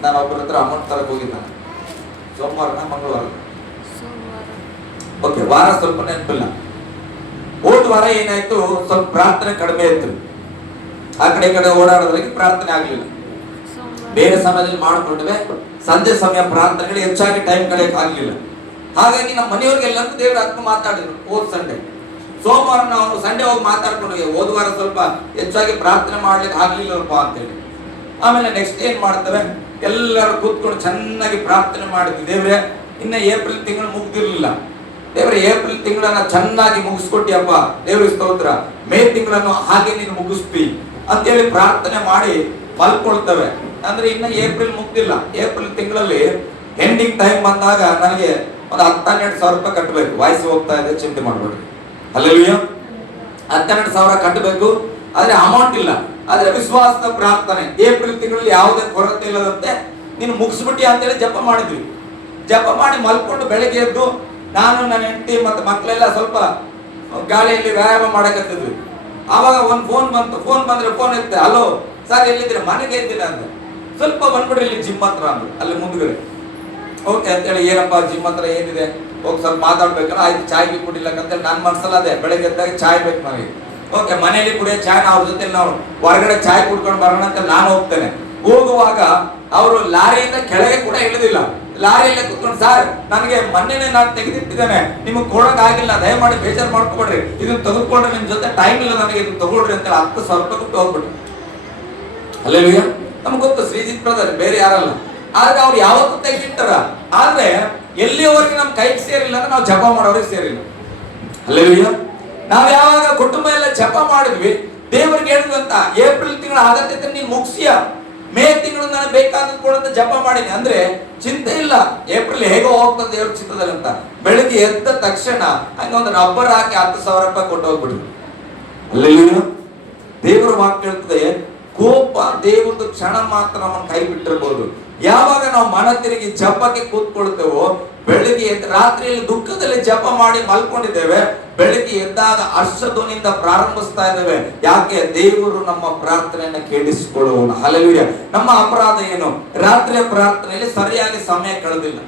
ನಾನು ಒಬ್ಬರ ಹತ್ರ ಅಮೌಂಟ್ ತರಕ್ ಹೋಗಿದ್ದಾನೆ. ಸೋಮವಾರನ ಮಂಗಳವಾರ? ಓಕೆ, ವಾರ ಸ್ವಲ್ಪ ನೆನಪಿಲ್ಲ. ಹೋದ ವಾರ ಏನಾಯ್ತು, ಸ್ವಲ್ಪ ಪ್ರಾರ್ಥನೆ ಕಡಿಮೆ ಇತ್ತು. ಆ ಕಡೆ ಈ ಕಡೆ ಓಡಾಡೋದ್ರಿಗೆ ಪ್ರಾರ್ಥನೆ ಆಗ್ಲಿಲ್ಲ. ಬೇರೆ ಸಮಯದಲ್ಲಿ ಮಾಡಿಕೊಂಡ್ರೆ ಸಂಜೆ ಸಮಯ ಪ್ರಾರ್ಥನೆಗಳು ಹೆಚ್ಚಾಗಿ ಟೈಮ್ ಕಳೆಯಕ್ ಆಗ್ಲಿಲ್ಲ. ಹಾಗಾಗಿ ನಮ್ಮ ಮನೆಯವ್ರಿಗೆಲ್ಲರೂ ದೇವರ ಆತ್ಮ ಮಾತಾಡಿದ್ರು ಹೋದ ಸಂಡೆ. ಸೋಮವಾರ ನಾವು ಸಂಡೆ ಹೋಗಿ ಮಾತಾಡ್ಕೊಂಡು ಹೋದ ವಾರ ಸ್ವಲ್ಪ ಹೆಚ್ಚಾಗಿ ಪ್ರಾರ್ಥನೆ ಮಾಡ್ಲಿಕ್ಕೆ ಆಗ್ಲಿಲ್ಲಪ್ಪ ಅಂತೇಳಿ. ಆಮೇಲೆ ನೆಕ್ಸ್ಟ್ ಏನ್ ಮಾಡ್ತೇವೆ, ಎಲ್ಲರೂ ಕೂತ್ಕೊಂಡು ಚೆನ್ನಾಗಿ ಪ್ರಾರ್ಥನೆ ಮಾಡಿದ್ವಿ. ದೇವ್ರೆ, ಇನ್ನ ಏಪ್ರಿಲ್ ತಿಂಗಳು ಮುಗ್ದಿರ್ಲಿಲ್ಲ, ದೇವ್ರೆ ಏಪ್ರಿಲ್ ತಿಂಗಳನ್ನ ಚೆನ್ನಾಗಿ ಮುಗಿಸ್ಕೊಟ್ಟಿಯಪ್ಪ, ದೇವ್ರಿಗೆ ಸ್ತೋತ್ರ. ಮೇ ತಿಂಗಳನ್ನು ಹಾಗೆ ನೀನು ಮುಗಿಸ್ತಿ ಅಂತೇಳಿ ಪ್ರಾರ್ಥನೆ ಮಾಡಿ ಮಲ್ಕೊಳ್ತೇವೆ. ಅಂದ್ರೆ ಇನ್ನ ಏಪ್ರಿಲ್ ಮುಗ್ದಿಲ್ಲ. ಏಪ್ರಿಲ್ ತಿಂಗಳಲ್ಲಿ ಎಂಡಿಂಗ್ ಟೈಮ್ ಬಂದಾಗ ನನಗೆ ಒಂದು 10-12 ರೂಪಾಯಿ ಕಟ್ಟಬೇಕು. ವಾಯ್ಸ್ ಹೋಗ್ತಾ ಇದೆ, ಚಿಂತೆ ಮಾಡ್ಬೇಡ್ರಿ. ಅಲ್ಲೆಲ್ಲೂಯ್ಯ, 12,000 ಕಟ್ಟಬೇಕು. ಆದ್ರೆ ಅಮೌಂಟ್ ಇಲ್ಲ. ಆದ್ರೆ ವಿಶ್ವಾಸದ ಪ್ರಾರ್ಥನೆ, ಏಪ್ರಿಲ್ ತಿಂಗಳಲ್ಲಿ ಯಾವುದೇ ಕೊರತೆ ಇಲ್ಲದಂತೆ ನೀನು ಮುಗಿಸ್ಬಿಟ್ಟಿ ಅಂತೇಳಿ ಜಪ ಮಾಡಿದ್ವಿ. ಜಪ ಮಾಡಿ ಮಲ್ಕೊಂಡು ಬೆಳಗ್ಗೆ ಎದ್ದು ನಾನು, ನನ್ನ ಹೆಂಡತಿ ಮತ್ತೆ ಮಕ್ಕಳೆಲ್ಲ ಸ್ವಲ್ಪ ಗಾಳಿಯಲ್ಲಿ ವ್ಯಾಯಾಮ ಮಾಡಕತ್ತಿದ್ವಿ. ಆವಾಗ ಒಂದು ಫೋನ್ ಬಂತು. ಫೋನ್ ಬಂದ್ರೆ ಫೋನ್ ಇರುತ್ತೆ. ಹಲೋ ಸರ್, ಎಲ್ಲಿದ್ರೆ? ಮನೆಗೆ ಇದ್ದೀನಿ ಅಂದೆ. ಸ್ವಲ್ಪ ಬಂದ್ಬಿಡ್ರಿ ಇಲ್ಲಿ ಜಿಮ್ ಹತ್ರ ಅಂದ್ರು, ಅಲ್ಲಿ ಮುಂದ್ಗಡೆ. ಓಕೆ ಅಂತೇಳಿ, ಏನಪ್ಪ ಜಿಮ್ ಹತ್ರ ಏನಿದೆ, ಹೋಗಿ ಸ್ವಲ್ಪ ಮಾತಾಡ್ಬೇಕಲ್ಲ. ಆಯ್ತು, ಚಾಯ್ ಬಿ ಕುಡಿಲಕ್ಕಂತೇಳಿ ನನ್ನ ಮನಸ್ಸಲ್ಲ ಅದೇ, ಬೆಳಗ್ಗೆ ಎದ್ದಾಗ ಚಾಯ್ ಬೇಕು ನನಗೆ. ಓಕೆ, ಮನೆಯಲ್ಲಿ ಕುಡಿಯೋ ಚಾಯ್ ಅವ್ರ ಜೊತೆ ನಾವು ಹೊರಗಡೆ ಚಾಯ್ ಕುಡ್ಕೊಂಡು ಬರೋಣ ಅಂತ ನಾನು ಹೋಗ್ತೇನೆ. ಹೋಗುವಾಗ ಅವರು ಲಾರಿಯಿಂದ ಕೆಳಗೆ ಕೂಡ ಇಳಿದಿಲ್ಲ, ಲಾರಿಯಲ್ಲೇ ಕುತ್ಕೊಂಡು, ಸರ್ ನನಗೆ ಮೊನ್ನೆನೆ ನಾನು ತೆಗೆದಿಟ್ಟಿದ್ದೇನೆ, ನಿಮಗೆ ಕೊಡಕ್ ಆಗಿಲ್ಲ, ದಯಮಾಡಿ ಬೇಜಾರು ಮಾಡ್ಕೊಬೇಡ್ರಿ, ಇದನ್ನ ತೆಗೆದುಕೊಂಡ್ರೆ ನಿಮ್ ಜೊತೆ ಟೈಮ್ ಇಲ್ಲ ನನಗೆ, ಇದನ್ನ ತಗೊಳ್ರಿ ಅಂತ 10,000 ರೂಪಾಯಿ ಕೊಟ್ಟು ಹೋಗ್ಬಿಟ್ಟು. ಅಲ್ಲೇಲೂಯ್ಯ, ನಮ್ಗೆ ಗೊತ್ತು ಶ್ರೀಜಿತ್ ಬ್ರದರ್, ಬೇರೆ ಯಾರಲ್ಲ. ಆದ್ರೆ ಅವ್ರು ಯಾವತ್ತೂ ತೆಗೆದಿಟ್ಟಾರ. ಆದ್ರೆ ಎಲ್ಲಿಯವರೆಗೆ ನಮ್ ಕೈಗೆ ಸೇರಿಲ್ಲ ಅಂದ್ರೆ ನಾವು ಜಪ ಮಾಡೋರಿಗೆ ಸೇರಿಲ್ಲ. ಅಲ್ಲೇಲೂಯ್ಯ, ನಾವ್ ಯಾವಾಗ ಕುಟುಂಬ ಎಲ್ಲ ಜಪ ಮಾಡಿದ್ವಿ, ದೇವರಿಗೆ ಹೇಳಿದ್ವಂತ ಏಪ್ರಿಲ್ ತಿಂಗಳ ಆಗತ್ತೆ ನೀನ್ ಮುಗಿಸಿಯ, ಮೇ ತಿಂಗಳು ನನಗೆ ಬೇಕಾದದ್ದು ಕೊಡಂತ ಜಪ ಮಾಡೀನಿ ಅಂದ್ರೆ ಚಿಂತೆ ಇಲ್ಲ, ಏಪ್ರಿಲ್ ಹೇಗೋ ಹೋಗ್ತದೆ ದೇವ್ರ ಚಿತ್ತದಲ್ಲಿ ಅಂತ. ಬೆಳಿಗ್ಗೆ ಎದ್ದ ತಕ್ಷಣ ಹಂಗ ಒಂದು ರಬ್ಬರ್ ಹಾಕಿ 10,000 ರೂಪಾಯಿ ಕೊಟ್ಟು ಹೋಗ್ಬಿಡ್ರಿ. ಅಲ್ಲೇಲೂಯ್ಯ, ದೇವರ ವಾಕ್ಯ ಹೇಳ್ತದೆ, ಕೋಪ ದೇವರದು ಕ್ಷಣ ಮಾತ್ರ ನಮ್ಮನ್ನು ಕೈ ಬಿಟ್ಟಿರ್ಬೋದು. ಯಾವಾಗ ನಾವು ಮನ ತಿರುಗಿ ಜಪಕ್ಕೆ ಕೂತ್ಕೊಳ್ತೇವೋ, ಬೆಳಿಗ್ಗೆ ರಾತ್ರಿಯಲ್ಲಿ ದುಃಖದಲ್ಲಿ ಜಪ ಮಾಡಿ ಮಲ್ಕೊಂಡಿದ್ದೇವೆ, ಬೆಳಿಗ್ಗೆ ಎದ್ದಾಗ ಹರ್ಷಧ್ವನಿಯಿಂದ ಪ್ರಾರಂಭಿಸ್ತಾ ಇದ್ದೇವೆ. ಯಾಕೆ? ದೇವರು ನಮ್ಮ ಪ್ರಾರ್ಥನೆಯನ್ನ ಕೇಳಿಸಿಕೊಳ್ಳುವನು. ಹಲ್ಲೆಲೂಯಾ. ನಮ್ಮ ಅಪರಾಧ ಏನು? ರಾತ್ರಿಯ ಪ್ರಾರ್ಥನೆಯಲ್ಲಿ ಸರಿಯಾಗಿ ಸಮಯ ಕಳೆದಿಲ್ಲ.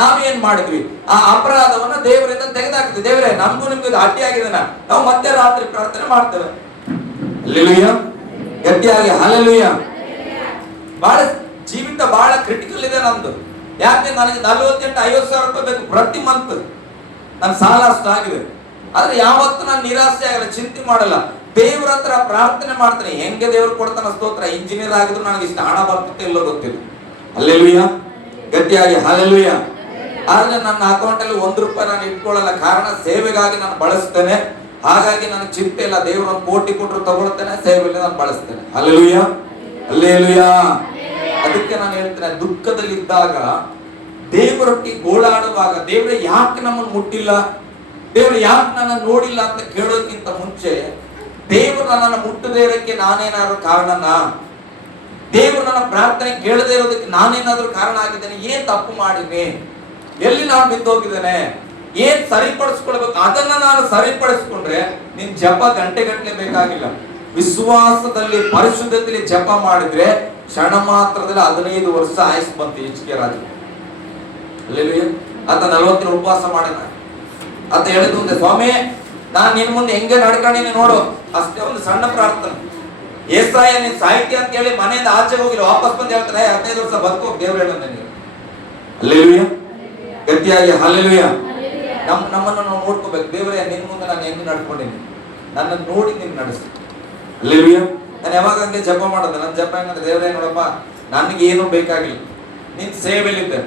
ನಾವೇನ್ ಮಾಡಿದ್ವಿ? ಆ ಅಪರಾಧವನ್ನ ದೇವರಿಂದ ತೆಗೆದಾಕ್ತೀವಿ. ದೇವರೇ, ನಮಗೂ ನಿಮ್ಗೆ ಅಡ್ಡಿಯಾಗಿದ್ದಾನ, ನಾವು ಮತ್ತೆ ರಾತ್ರಿ ಪ್ರಾರ್ಥನೆ ಮಾಡ್ತೇವೆ. ಹಲ್ಲೆಲೂಯಾ, ಗಟ್ಟಿಯಾಗಿ ಹಲ್ಲೆಲೂಯಾ. ಬಹಳ ಜೀವಿತ ಬಹಳ ಕ್ರಿಟಿಕಲ್ ಇದೆ ನಮ್ದು. ಯಾಕೆ? ನನಗೆ 48-50 ರೂಪಾಯಿ ಬೇಕು ಪ್ರತಿ ಮಂತ್, ನನ್ನ ಸಾಲ ಅಷ್ಟು ಆಗಿದೆ. ಆದ್ರೆ ಯಾವತ್ತು ನಾನು ನಿರಾಸೆ ಆಗಲ್ಲ, ಚಿಂತೆ ಮಾಡಲ್ಲ, ದೇವ್ರ ಹತ್ರ ಪ್ರಾರ್ಥನೆ ಮಾಡ್ತೇನೆ. ಹೆಂಗೆ ದೇವ್ರು ಕೊಡ್ತಾನ ಸ್ತೋತ್ರ. ಇಂಜಿನಿಯರ್ ಆಗಿದ್ರು ನನಗೆ ಇಷ್ಟು ಹಣ ಬರ್ತದೆ ಇಲ್ಲೋ ಗೊತ್ತಿಲ್ಲ. ಹಲ್ಲೆಲೂಯಾ, ಗಟ್ಟಿಯಾಗಿ ಹಲ್ಲೆಲೂಯಾ. ಆದ್ರೆ ನನ್ನ ಅಕೌಂಟ್ ಅಲ್ಲಿ 1 ರೂಪಾಯಿ ನಾನು ಇಟ್ಕೊಳ್ಳಲ್ಲ. ಕಾರಣ, ಸೇವೆಗಾಗಿ ನಾನು ಬಳಸ್ತೇನೆ. ಹಾಗಾಗಿ ನನಗೆ ಚಿಂತೆ ಇಲ್ಲ. ದೇವ್ರು 1 ಕೋಟಿ ಕೊಟ್ಟರು ತಗೊಳ್ತೇನೆ, ಸೇವೆಯಲ್ಲಿ ನಾನು ಬಳಸ್ತೇನೆ. Hallelujah, hallelujah. ಅದಕ್ಕೆ ನಾನು ಹೇಳ್ತೇನೆ, ದುಃಖದಲ್ಲಿದ್ದಾಗ, ದೇವರೊಟ್ಟಿಗೆ ಗೋಳಾಡುವಾಗ, ದೇವ್ರೆ ಯಾಕೆ ನಮ್ಮನ್ನು ಮುಟ್ಟಿಲ್ಲ, ದೇವ್ರು ಯಾಕೆ ನನ್ನ ನೋಡಿಲ್ಲ ಅಂತ ಕೇಳೋದಕ್ಕಿಂತ ಮುಂಚೆ, ದೇವರು ನನ್ನನ್ನು ಮುಟ್ಟದೇ ಇರೋಕ್ಕೆ ನಾನೇನಾದ್ರೂ ಕಾರಣನಾ? ದೇವರು ನನ್ನ ಪ್ರಾರ್ಥನೆ ಕೇಳದೇ ಇರೋದಕ್ಕೆ ನಾನೇನಾದ್ರೂ ಕಾರಣ ಆಗಿದ್ದೇನೆ? ಏನ್ ತಪ್ಪು ಮಾಡಿನಿ? ಎಲ್ಲಿ ನಾನು ಬಿದ್ದೋಗಿದ್ದೇನೆ? ಏನ್ ಸರಿಪಡಿಸ್ಕೊಳ್ಬೇಕು? ಅದನ್ನ ನಾನು ಸರಿಪಡಿಸ್ಕೊಂಡ್ರೆ ನಿನ್ ಜಪ ಗಂಟೆ ಬೇಕಾಗಿಲ್ಲ. ವಿಶ್ವಾಸದಲ್ಲಿ ಪರಿಶುದ್ಧತೆಯಲ್ಲಿ ಜಪ ಮಾಡಿದ್ರೆ ಕ್ಷಣ ಮಾತ್ರದಲ್ಲಿ 15 ವರ್ಷ ಆಯುಸ್ ಬಂತು HK ರಾಜ. ಅಲ್ಲೇಲೂಯ್ಯ. ಆತ 40 ದಿನ ಉಪವಾಸ ಮಾಡಿದ. ಆತ ಹೇಳಿದ ಮುಂದೆ, ಸ್ವಾಮಿ ನಾನ್ ನಿನ್ ಮುಂದೆ ಹೆಂಗೆ ನಡ್ಕೊಂಡಿನಿ ನೋಡು. ಅಷ್ಟೇ ಒಂದು ಸಣ್ಣ ಪ್ರಾರ್ಥನೆ. ಏಸಾಯ ನೀನ್ ಸಾಹಿತ್ಯ ಅಂತ ಹೇಳಿ ಮನೆಯಿಂದ ಆಚೆ ಹೋಗಿಲ್ಲ, ವಾಪಸ್ ಬಂದು ಹೇಳ್ತಾನೆ 15 ವರ್ಷ ಬದುಕೋ ದೇವ್ರು ಹೇಳ ನನಗೆ. ಅಲ್ಲೇಲೂಯ್ಯ, ಗಟ್ಟಿಯಾಗಿ ಹಲ್ಲೆಲೂಯ್ಯ. ನಮ್ಮನ್ನು ನಾವು ನೋಡ್ಕೋಬೇಕು. ದೇವರೇ, ನಿನ್ ಮುಂದೆ ನಾನು ಹೆಂಗ್ ನಡ್ಕೊಂಡಿನಿ, ನನ್ನನ್ನು ನೋಡಿ ನೀನ್ ನಡೆಸಿ. ಅಲ್ಲೇಲೂಯ್ಯ. ನಾನು ಯಾವಾಗ ಹಂಗೆ ಜಪ ಮಾಡೋದು, ನನ್ನ ಜಪ ಹೆಂಗಂದ್ರೆ, ದೇವರೇ ನೋಡಪ್ಪ, ನನಗೆ ಏನು ಬೇಕಾಗಿಲ್ಲ, ನಿನ್ ಸೇವೆಯಲ್ಲಿದ್ದೆ,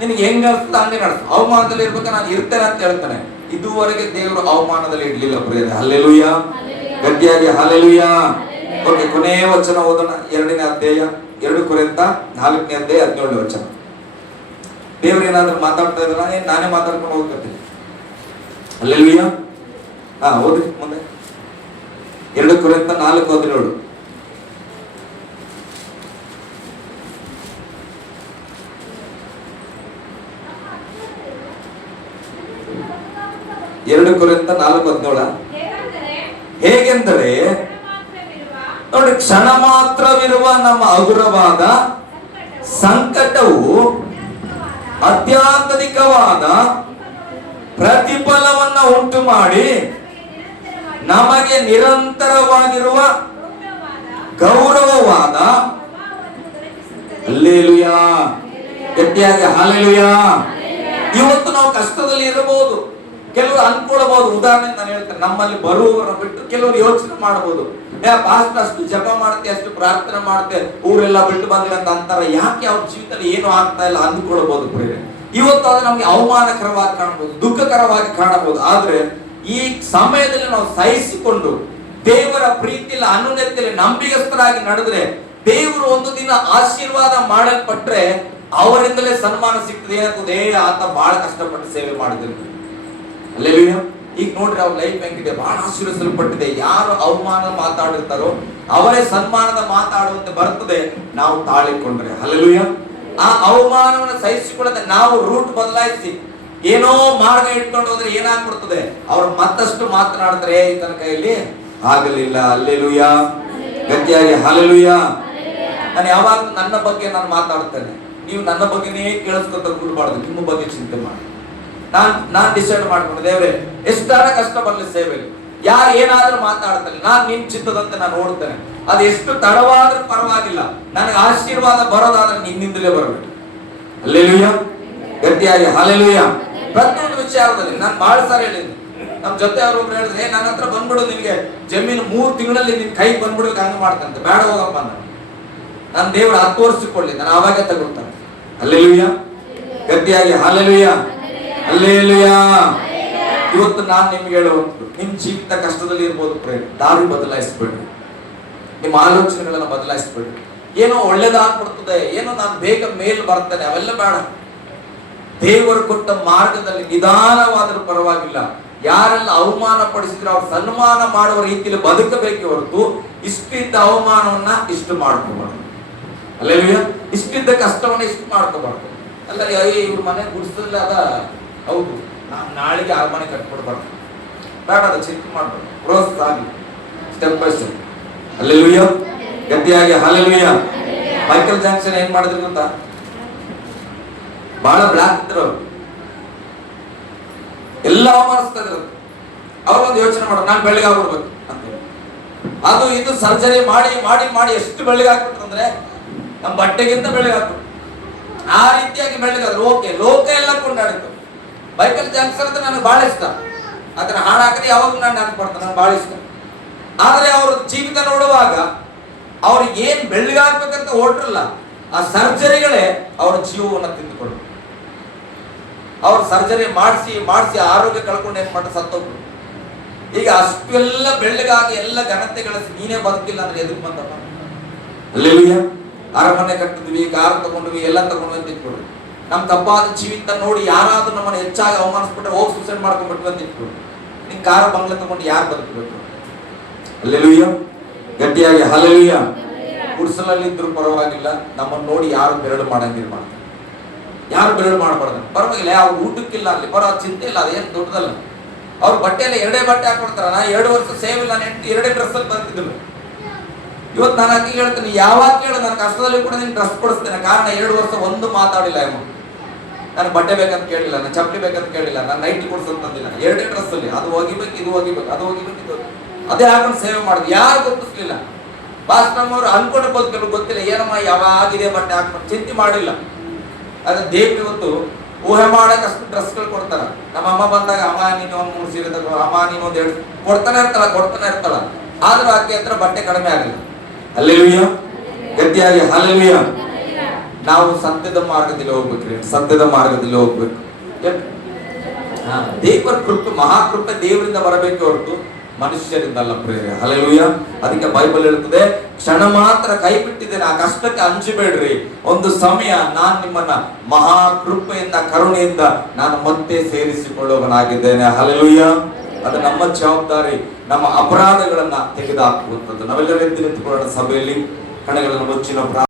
ನಿನಗೆ ಹೆಂಗ ಅನ್ಸುತ್ತ ಹಂಗೆ ನಡೆಸು. ಅವಮಾನದಲ್ಲಿ ಇರ್ಬೇಕು, ನಾನು ಇರ್ತೇನೆ ಅಂತ ಹೇಳ್ತಾನೆ. ಇದುವರೆಗೆ ದೇವರು ಅವಮಾನದಲ್ಲಿ ಇಡ್ಲಿಲ್ಲ ಪ್ರಿಯರೇ. ಹಲ್ಲೆಲೂಯಾ, ಗಟ್ಟಿಯಾಗಿ ಹಲ್ಲೆಲೂಯಾ. ಓಕೆ, ಕೊನೆಯ ವಚನ ಓದೋಣ. 2ನೇ ಅಧ್ಯಾಯ 2 ಕೊರಿಂಥ 4ನೇ ಅಧ್ಯಾಯ 17ನೇ ವಚನ. ದೇವ್ರು ಏನಾದ್ರೂ ಮಾತಾಡ್ತಾ ಇದ್ರ, ನಾನೇ ಮಾತಾಡ್ಕೊಂಡು ಹೋಗ್ತೀನಿ. ಹಲ್ಲೆಲೂಯಾ. ಓದ್ರಿ ಮುಂದೆ. 2 ಕೊರಿಂಥ 4:17. 2 ಕೊರಿಂಥ 4:17. ಹೇಗೆಂದರೆ ನೋಡಿ, ಕ್ಷಣ ಮಾತ್ರವಿರುವ ನಮ್ಮ ಹಗುರವಾದ ಸಂಕಟವು ಅತ್ಯಂತಿಕವಾದ ಪ್ರತಿಫಲವನ್ನ ಉಂಟು ಮಾಡಿ ನಮಗೆ ನಿರಂತರವಾಗಿರುವ ಗೌರವವಾದ, ಹಲ್ಲೆಲೂಯಾ, ಗಟ್ಟಿಯಾಗಿ ಹಲ್ಲೆಲೂಯಾ, ಇವತ್ತು ನಾವು ಕಷ್ಟದಲ್ಲಿ ಇರಬಹುದು, ಕೆಲವರು ಅನ್ಕೊಳ್ಬಹುದು. ಉದಾಹರಣೆ ನಾನು ಹೇಳ್ತೇನೆ, ನಮ್ಮಲ್ಲಿ ಬರುವವರ ಬಿಟ್ಟು ಕೆಲವರು ಯೋಚನೆ ಮಾಡಬಹುದು, ಪಾಸ್ಟ್ ಅಷ್ಟು ಜಪ ಮಾಡ್ತೆ, ಅಷ್ಟು ಪ್ರಾರ್ಥನೆ ಮಾಡ್ತೆ, ಊರೆಲ್ಲ ಬಿಟ್ಟು ಬಂದ್ರೆ ಅಂತ ಅಂತಾರೆ, ಯಾಕೆ ಅವ್ರ ಜೀವಿತದಲ್ಲಿ ಏನು ಆಗ್ತಾ ಇಲ್ಲ ಅಂದ್ಕೊಳ್ಬಹುದು. ಇವತ್ತು ಅದು ನಮ್ಗೆ ಅವಮಾನಕರವಾಗಿ ಕಾಣಬಹುದು, ದುಃಖಕರವಾಗಿ ಕಾಣಬಹುದು. ಆದ್ರೆ ಈ ಸಮಯದಲ್ಲಿ ನಾವು ಸಹಿಸಿಕೊಂಡು ದೇವರ ಪ್ರೀತಿಯಲ್ಲಿ ಅನುನಯತೆಯಲ್ಲಿ ನಂಬಿಗಸ್ತರಾಗಿ ನಡೆದ್ರೆ, ದೇವರು ಒಂದು ದಿನ ಆಶೀರ್ವಾದ ಮಾಡಲ್ಪಟ್ರೆ ಅವರಿಂದಲೇ ಸನ್ಮಾನ ಸಿಗ್ತದೆ. ಏನಾಗ್ತದೆ, ಆತ ಬಹಳ ಕಷ್ಟಪಟ್ಟು ಸೇವೆ ಮಾಡಿದ್ರು. ಅಲ್ಲೇಲೂಯಾ. ಈಗ ನೋಡ್ರಿ, ಅವ್ರ ಲೈಫ್ ಹೆಂಗಿದೆ, ಬಹಳ ಆಶೀರ್ವದಿಸಲ್ಪಟ್ಟಿದೆ. ಯಾರು ಅವಮಾನ ಮಾತಾಡಿರ್ತಾರೋ ಅವರೇ ಸನ್ಮಾನದ ಮಾತಾಡುವಂತೆ ಬರ್ತದೆ, ನಾವು ತಾಳಿಕೊಂಡ್ರೆ. ಹಲ್ಲೆಲೂಯಾ. ಆ ಅವಮಾನವನ್ನು ಸಹಿಸಿಕೊಳ್ಳದೆ ನಾವು ರೂಟ್ ಬದಲಾಯಿಸಿ ಏನೋ ಮಾರ್ಗ ಇಟ್ಕೊಂಡು ಹೋದ್ರೆ ಏನಾಗ್ಬಿಡ್ತದೆ, ಅವ್ರು ಮತ್ತಷ್ಟು ಮಾತನಾಡ್ತಾರೆ, ಈತನ ಕೈಯಲ್ಲಿ ಆಗಲಿಲ್ಲ. ಹಲ್ಲೆಲೂಯಾ. ಗಟ್ಟಿಯಾಗಿ ಹಲ್ಲೆಲೂಯಾ. ನಾನು ಯಾವಾಗ ನನ್ನ ಬಗ್ಗೆ ನಾನು ಮಾತಾಡ್ತೇನೆ, ನೀವು ನನ್ನ ಬಗ್ಗೆನೇ ಕೇಳಿಸ್ಕೊತ ಕೂಡಬಾರ್ದು, ನಿಮ್ಮ ಬಗ್ಗೆ ಚಿಂತೆ ಮಾಡಿ. ನಾನ್ ಡಿಸೈಡ್ ಮಾಡ್ಕೊಂಡು, ದೇವ್ರೆ ಎಷ್ಟಾರ ಕಷ್ಟ ಬರಲಿ ಸೇವೆಯಲ್ಲಿ, ಯಾರು ಏನಾದ್ರೂ ಮಾತಾಡ್ತಾರೆ, ನಾನ್ ನಿನ್ ಚಿತ್ತದಂತೆ ನಾನು ನೋಡ್ತೇನೆ. ಅದು ಎಷ್ಟು ತಡವಾದ್ರೂ ಪರವಾಗಿಲ್ಲ, ನನಗೆ ಆಶೀರ್ವಾದ ಬರೋದಾದ್ರೆ ನಿನ್ನಿಂದಲೇ ಬರಬೇಕು. ಹಲ್ಲೆಲೂಯಾ. ಗಟ್ಟಿಯಾಗಿ ಹಲ್ಲೆಲೂಯಾ. ಪ್ರತಿಯೊಂದು ವಿಚಾರದಲ್ಲಿ ನಾನು ಬಹಳ ಸಾರಿ ಹೇಳಿದ್ದೀನಿ. ನಮ್ ಜೊತೆ ಅವ್ರೊಬ್ರು ಹೇಳಿದ್ರೆ, ನನ್ನ ಹತ್ರ ಬಂದ್ಬಿಡು, ನಿನ್ಗೆ ಜಮೀನು 3 ತಿಂಗಳಲ್ಲಿ ನಿನ್ ಕೈ ಬಂದ್ಬಿಡ್ಬೇಕು, ಹಂಗ ಮಾಡ್ತಂತೆ. ಬೇಡ ಹೋಗಪ್ಪ ಅಂದ. ನಾನು ದೇವ್ರ 10 ವರ್ಷಕ್ಕೊಳ್ಳಿ, ನಾನು ಅವಾಗೆ ತಗೊಳ್ತಾನೆ. ಹಲ್ಲೆಲೂಯಾ. ಗಟ್ಟಿಯಾಗಿ ಹಲ್ಲೆಲೂಯಾ. ಹಲ್ಲೆಲೂಯಾ. ಇವತ್ತು ನಾನು ನಿಮ್ಗೆ ಹೇಳುವಂಥದ್ದು, ನಿಮ್ ಜೀವಿತ ಕಷ್ಟದಲ್ಲಿ ಇರ್ಬೋದು, ದಾರಿ ಬದಲಾಯಿಸ್ಬೇಡ್ರಿ, ನಿಮ್ಮ ಆಲೋಚನೆಗಳನ್ನ ಬದಲಾಯಿಸ್ಬೇಡ್ರಿ. ಏನೋ ಒಳ್ಳೇದಾಗ್ಬಿಡ್ತದೆ, ಏನೋ ನಾನು ಬೇಗ ಮೇಲ್ ಬರ್ತೇನೆ, ಅವೆಲ್ಲ ಬೇಡ. ದೇವರು ಕೊಟ್ಟ ಮಾರ್ಗದಲ್ಲಿ ನಿಧಾನವಾದರೂ ಪರವಾಗಿಲ್ಲ. ಯಾರೆಲ್ಲ ಅವಮಾನ ಪಡಿಸಿದ್ರೆ ಅವ್ರು ಸನ್ಮಾನ ಮಾಡುವ ರೀತಿಯಲ್ಲಿ ಬದುಕಬೇಕೆ ಹೊರತು ಇಷ್ಟಿದ್ದ ಅವಮಾನವನ್ನ ಇಷ್ಟು ಮಾಡ್ಕೋಬಾರ್ದು. ಅಲ್ಲೇಲೂಯಾ. ಇಷ್ಟಿದ್ದ ಕಷ್ಟವನ್ನ ಇಷ್ಟು ಮಾಡ್ಕೋಬಾರ್ದು. ಅಲ್ಲ, ಇವ್ರ ಮನೆ ಗುಡಿಸಲ್ಲ, ಅದ ಹೌದು, ನಾಳೆಗೆ ಆ ಮನೆ ಕಟ್ಕೊಡ್ಬಾರ್ದು, ಬೇಡ, ಅದು ಚಿಂತೆ ಮಾಡ್ಬಾರ್ದು, ಪ್ರೋತ್ಸಾಹ ಸ್ಟೆಪ್ ಬೈ ಸ್ಟೆಪ್. ಹಲ್ಲೆಲೂಯಾ. ಗಟ್ಟಿಯಾಗಿ ಹಲ್ಲೆಲೂಯಾ. ಮೈಕಲ್ ಜಾಕ್ಸನ್ ಏನ್ ಮಾಡಿದ್ರು ಗೊತ್ತಾ? ಬಹಳ ಬ್ಲಾಕ್ ಇದ್ರು, ಎಲ್ಲ ಅವಮಾನಿಸ್ತಾ ಇದ್ರು. ಅವ್ರೊಂದು ಯೋಚನೆ ಮಾಡೋದು, ನಾನು ಬೆಳಗಾಗ್ಬಿಡ್ಬೇಕು ಅಂತ. ಅದು ಇದು ಸರ್ಜರಿ ಮಾಡಿ ಮಾಡಿ ಮಾಡಿ ಎಷ್ಟು ಬೆಳಗಾಗ್ಬಿಟ್ರು ಅಂದ್ರೆ, ನಮ್ಮ ಬಟ್ಟೆಗಿಂತ ಬೆಳಗಾಗ್ಬಿಟ್ರು. ಆ ರೀತಿಯಾಗಿ ಬೆಳಗಾದ್ರು. ಓಕೆ, ಲೋಕ ಎಲ್ಲ ಕೊಂಡಾಡಿತ್ತು. ಮೈಕಲ್ ಜಾಕ್ಸನ್ ಅಂದ್ರೆ ನನಗೆ ಬಹಳ ಇಷ್ಟ, ಅದನ್ನ ಹಾಡಾಕ್ರೆ ಯಾವಾಗಲೂ ನಾನು ನೆನಪಡ್ತೇನೆ, ನನಗೆ ಬಹಳ ಇಷ್ಟ. ಆದ್ರೆ ಅವ್ರ ಜೀವಿತ ನೋಡುವಾಗ ಅವ್ರಿಗೆ ಏನ್ ಬೆಳಗಾಗ್ಬೇಕಂತ ಹೊರಟ್ರಲ್ಲ, ಆ ಸರ್ಜರಿಗಳೇ ಅವ್ರ ಜೀವವನ್ನು ತಿಂದುಕೊಂಡು, ಅವ್ರ ಸರ್ಜರಿ ಮಾಡಿಸಿ ಆರೋಗ್ಯ ಕಳ್ಕೊಂಡು ಏನ್ ಮಾಡಿ ಸತ್ತೋಗ್ರು. ಈಗ ಅಷ್ಟೆಲ್ಲ ಬೆಳ್ಳಗಾಗಿ ಎಲ್ಲ ಘನತೆ ಗಳಿಸಿ ನೀನೇ ಬದುಕಿಲ್ಲ ಅಂದ್ರೆ ಎದಕ್ ಬಂದಪ್ಪ? ಅಲ್ಲೇಲೂಯಾ. ಅರಮನೆ ಕಟ್ಟಿದ್ವಿ, ಕಾರ್ ತಗೊಂಡ್ವಿ, ಎಲ್ಲ ತಗೊಂಡ್ವಿ ಅಂತ ಇಟ್ಕೊಡ್ರಿ. ನಮ್ ತಪ್ಪಾದ ಜೀವಿತ ನೋಡಿ ಯಾರಾದ್ರೂ ನಮ್ಮನ್ನ ಹೆಚ್ಚಾಗಿ ಅವಮಾನಿಸ್ಬಿಟ್ರೆ ಹೋಗಿ ಸೂಸೈಡ್ ಮಾಡ್ಕೊಂಡ್ಬಿಟ್ವಿ ಅಂತ ಇಟ್ಕೊಡ್ರಿ. ನಿನ್ ಕಾರ್ ಬಂಗ್ಲೆ ತಗೊಂಡು ಯಾರು ಬದುಕಬೇಕು? ಹಲ್ಲೆಲೂಯಾ. ಗಟ್ಟಿಯಾಗಿ ಹಲ್ಲೆಲೂಯಾ. ಗುಡಿಸಲಲ್ಲಿ ಇದ್ರು ಪರವಾಗಿಲ್ಲ, ನಮ್ಮನ್ನ ನೋಡಿ ಯಾರು ಬೆರಳು ಮಾಡಂಗಿಲ್ಲ ಮಾಡ್ತಾರೆ. ಯಾರು ಬೆರಳು ಮಾಡಬಾರ್ದು, ಪರವಾಗಿಲ್ಲ. ಅವ್ರು ಊಟಕ್ಕಿಲ್ಲ ಅಲ್ಲಿ ಬರೋ ಚಿಂತೆ ಇಲ್ಲ, ಅದೇನು ದೊಡ್ಡದಲ್ಲ. ಅವ್ರ ಬಟ್ಟೆಯಲ್ಲಿ 2 ಬಟ್ಟೆ ಹಾಕೊಡ್ತಾರ. ನಾ 2 ವರ್ಷ ಸೇವ್ ಇಲ್ಲ, 2 ಡ್ರೆಸ್ ಅಲ್ಲಿ ಬರ್ತಿದ್ರು. ಇವತ್ತು ನಾನು ಅಕ್ಕಿ ಹೇಳ್ತೀನಿ, ಯಾವಾಗ ಕೇಳು, ನನ್ನ ಕಷ್ಟದಲ್ಲಿ ಕೂಡ ನೀನು ಡ್ರೆಸ್ ಕೊಡಿಸ್ತೇನೆ. ಕಾರಣ 2 ವರ್ಷ ಒಂದು ಮಾತಾಡಿಲ್ಲ ಅಮ್ಮ. ನಾನು ಬಟ್ಟೆ ಬೇಕಂತ ಕೇಳಿಲ್ಲ, ನಾನು ಚಪ್ಪಲಿ ಬೇಕಂತ ಕೇಳಿಲ್ಲ, ನಾನು ನೈಟ್ ಕೊಡ್ಸಂತಂದಿಲ್ಲ. 2 ಡ್ರೆಸ್ ಅಲ್ಲಿ ಅದು ಹೋಗಿಬೇಕು, ಇದು ಹೋಗಿಬೇಕು, ಅದು ಹೋಗಿಬೇಕು, ಇದು ಅದೇ ಹಾಕೊಂಡು ಸೇವೆ ಮಾಡುದು. ಯಾರು ಗೊತ್ತಿಸ್ಲಿಲ್ಲ. ಪಾಸ್ಟರ್ ಅನ್ಕೊಂಡಿರ್ಬೋದು, ಕೆಲವು ಗೊತ್ತಿಲ್ಲ, ಏನಮ್ಮ ಯಾವಾಗಿದೆ ಬಟ್ಟೆ ಹಾಕೊಂಡು ಚಿಂತೆ ಮಾಡಿಲ್ಲ. ಅದ್ರ ದೇವ್ರು ಇವತ್ತು ಊಹೆ ಮಾಡಕ್ ಅಷ್ಟು ಡ್ರೆಸ್ಗಳು ಕೊಡ್ತಾರ. ನಮ್ಮ ಅಮ್ಮ ಬಂದಾಗ, ಅಮ್ಮ ನೀನು 1 3 ಸೀರೆ ತಗೋ, ಅಮ್ಮ ನೀನು 1 2 ಕೊಡ್ತಾನೆ ಇರ್ತಾಳ. ಆದ್ರೂ ಆಕೆ ಹತ್ರ ಬಟ್ಟೆ ಕಡಿಮೆ ಆಗಲ್ಲ. ಹಲ್ಲೆಲೂಯಾ. ಗಟ್ಟಿಯಾಗಿ ಹಲ್ಲೆಲೂಯಾ. ನಾವು ಸತ್ಯದ ಮಾರ್ಗದಲ್ಲಿ ಹೋಗ್ಬೇಕ್ರಿ, ಸತ್ಯದ ಮಾರ್ಗದಲ್ಲಿ ಹೋಗ್ಬೇಕು. ದೇವರ ಕೃಪೆ, ಮಹಾಕೃಪೆ ದೇವರಿಂದ ಬರಬೇಕು ಹೊರತು ಮನುಷ್ಯರಿಂದ ಅಲ್ಲ ಪ್ರೇರೆ. ಹಲ್ಲೆಲೂಯಾ. ಅದಕ್ಕೆ ಬೈಬಲ್ ಹೇಳ್ತದೆ, ಕ್ಷಣ ಮಾತ್ರ ಕೈ ಬಿಟ್ಟಿದ್ದೇನೆ, ಆ ಕಷ್ಟಕ್ಕೆ ಅಂಜಬೇಡ್ರಿ, ಒಂದು ಸಮಯ ನಾನು ನಿಮ್ಮನ್ನ ಮಹಾಕೃಪೆಯಿಂದ ಕರುಣೆಯಿಂದ ನಾನು ಮತ್ತೆ ಸೇರಿಸಿಕೊಳ್ಳುವವನಾಗಿದ್ದೇನೆ. ಹಲ್ಲೆಲೂಯಾ. ಅದು ನಮ್ಮ ಜವಾಬ್ದಾರಿ, ನಮ್ಮ ಅಪರಾಧಗಳನ್ನ ತೆಗೆದುಹಾಕುವಂಥದ್ದು. ನಾವೆಲ್ಲರೂ ಎದ್ದು ನಿಂತುಕೊಳ್ಳೋಣ ಸಭೆಯಲ್ಲಿ, ಕಣಗಳನ್ನು ಮುಚ್ಚಿನ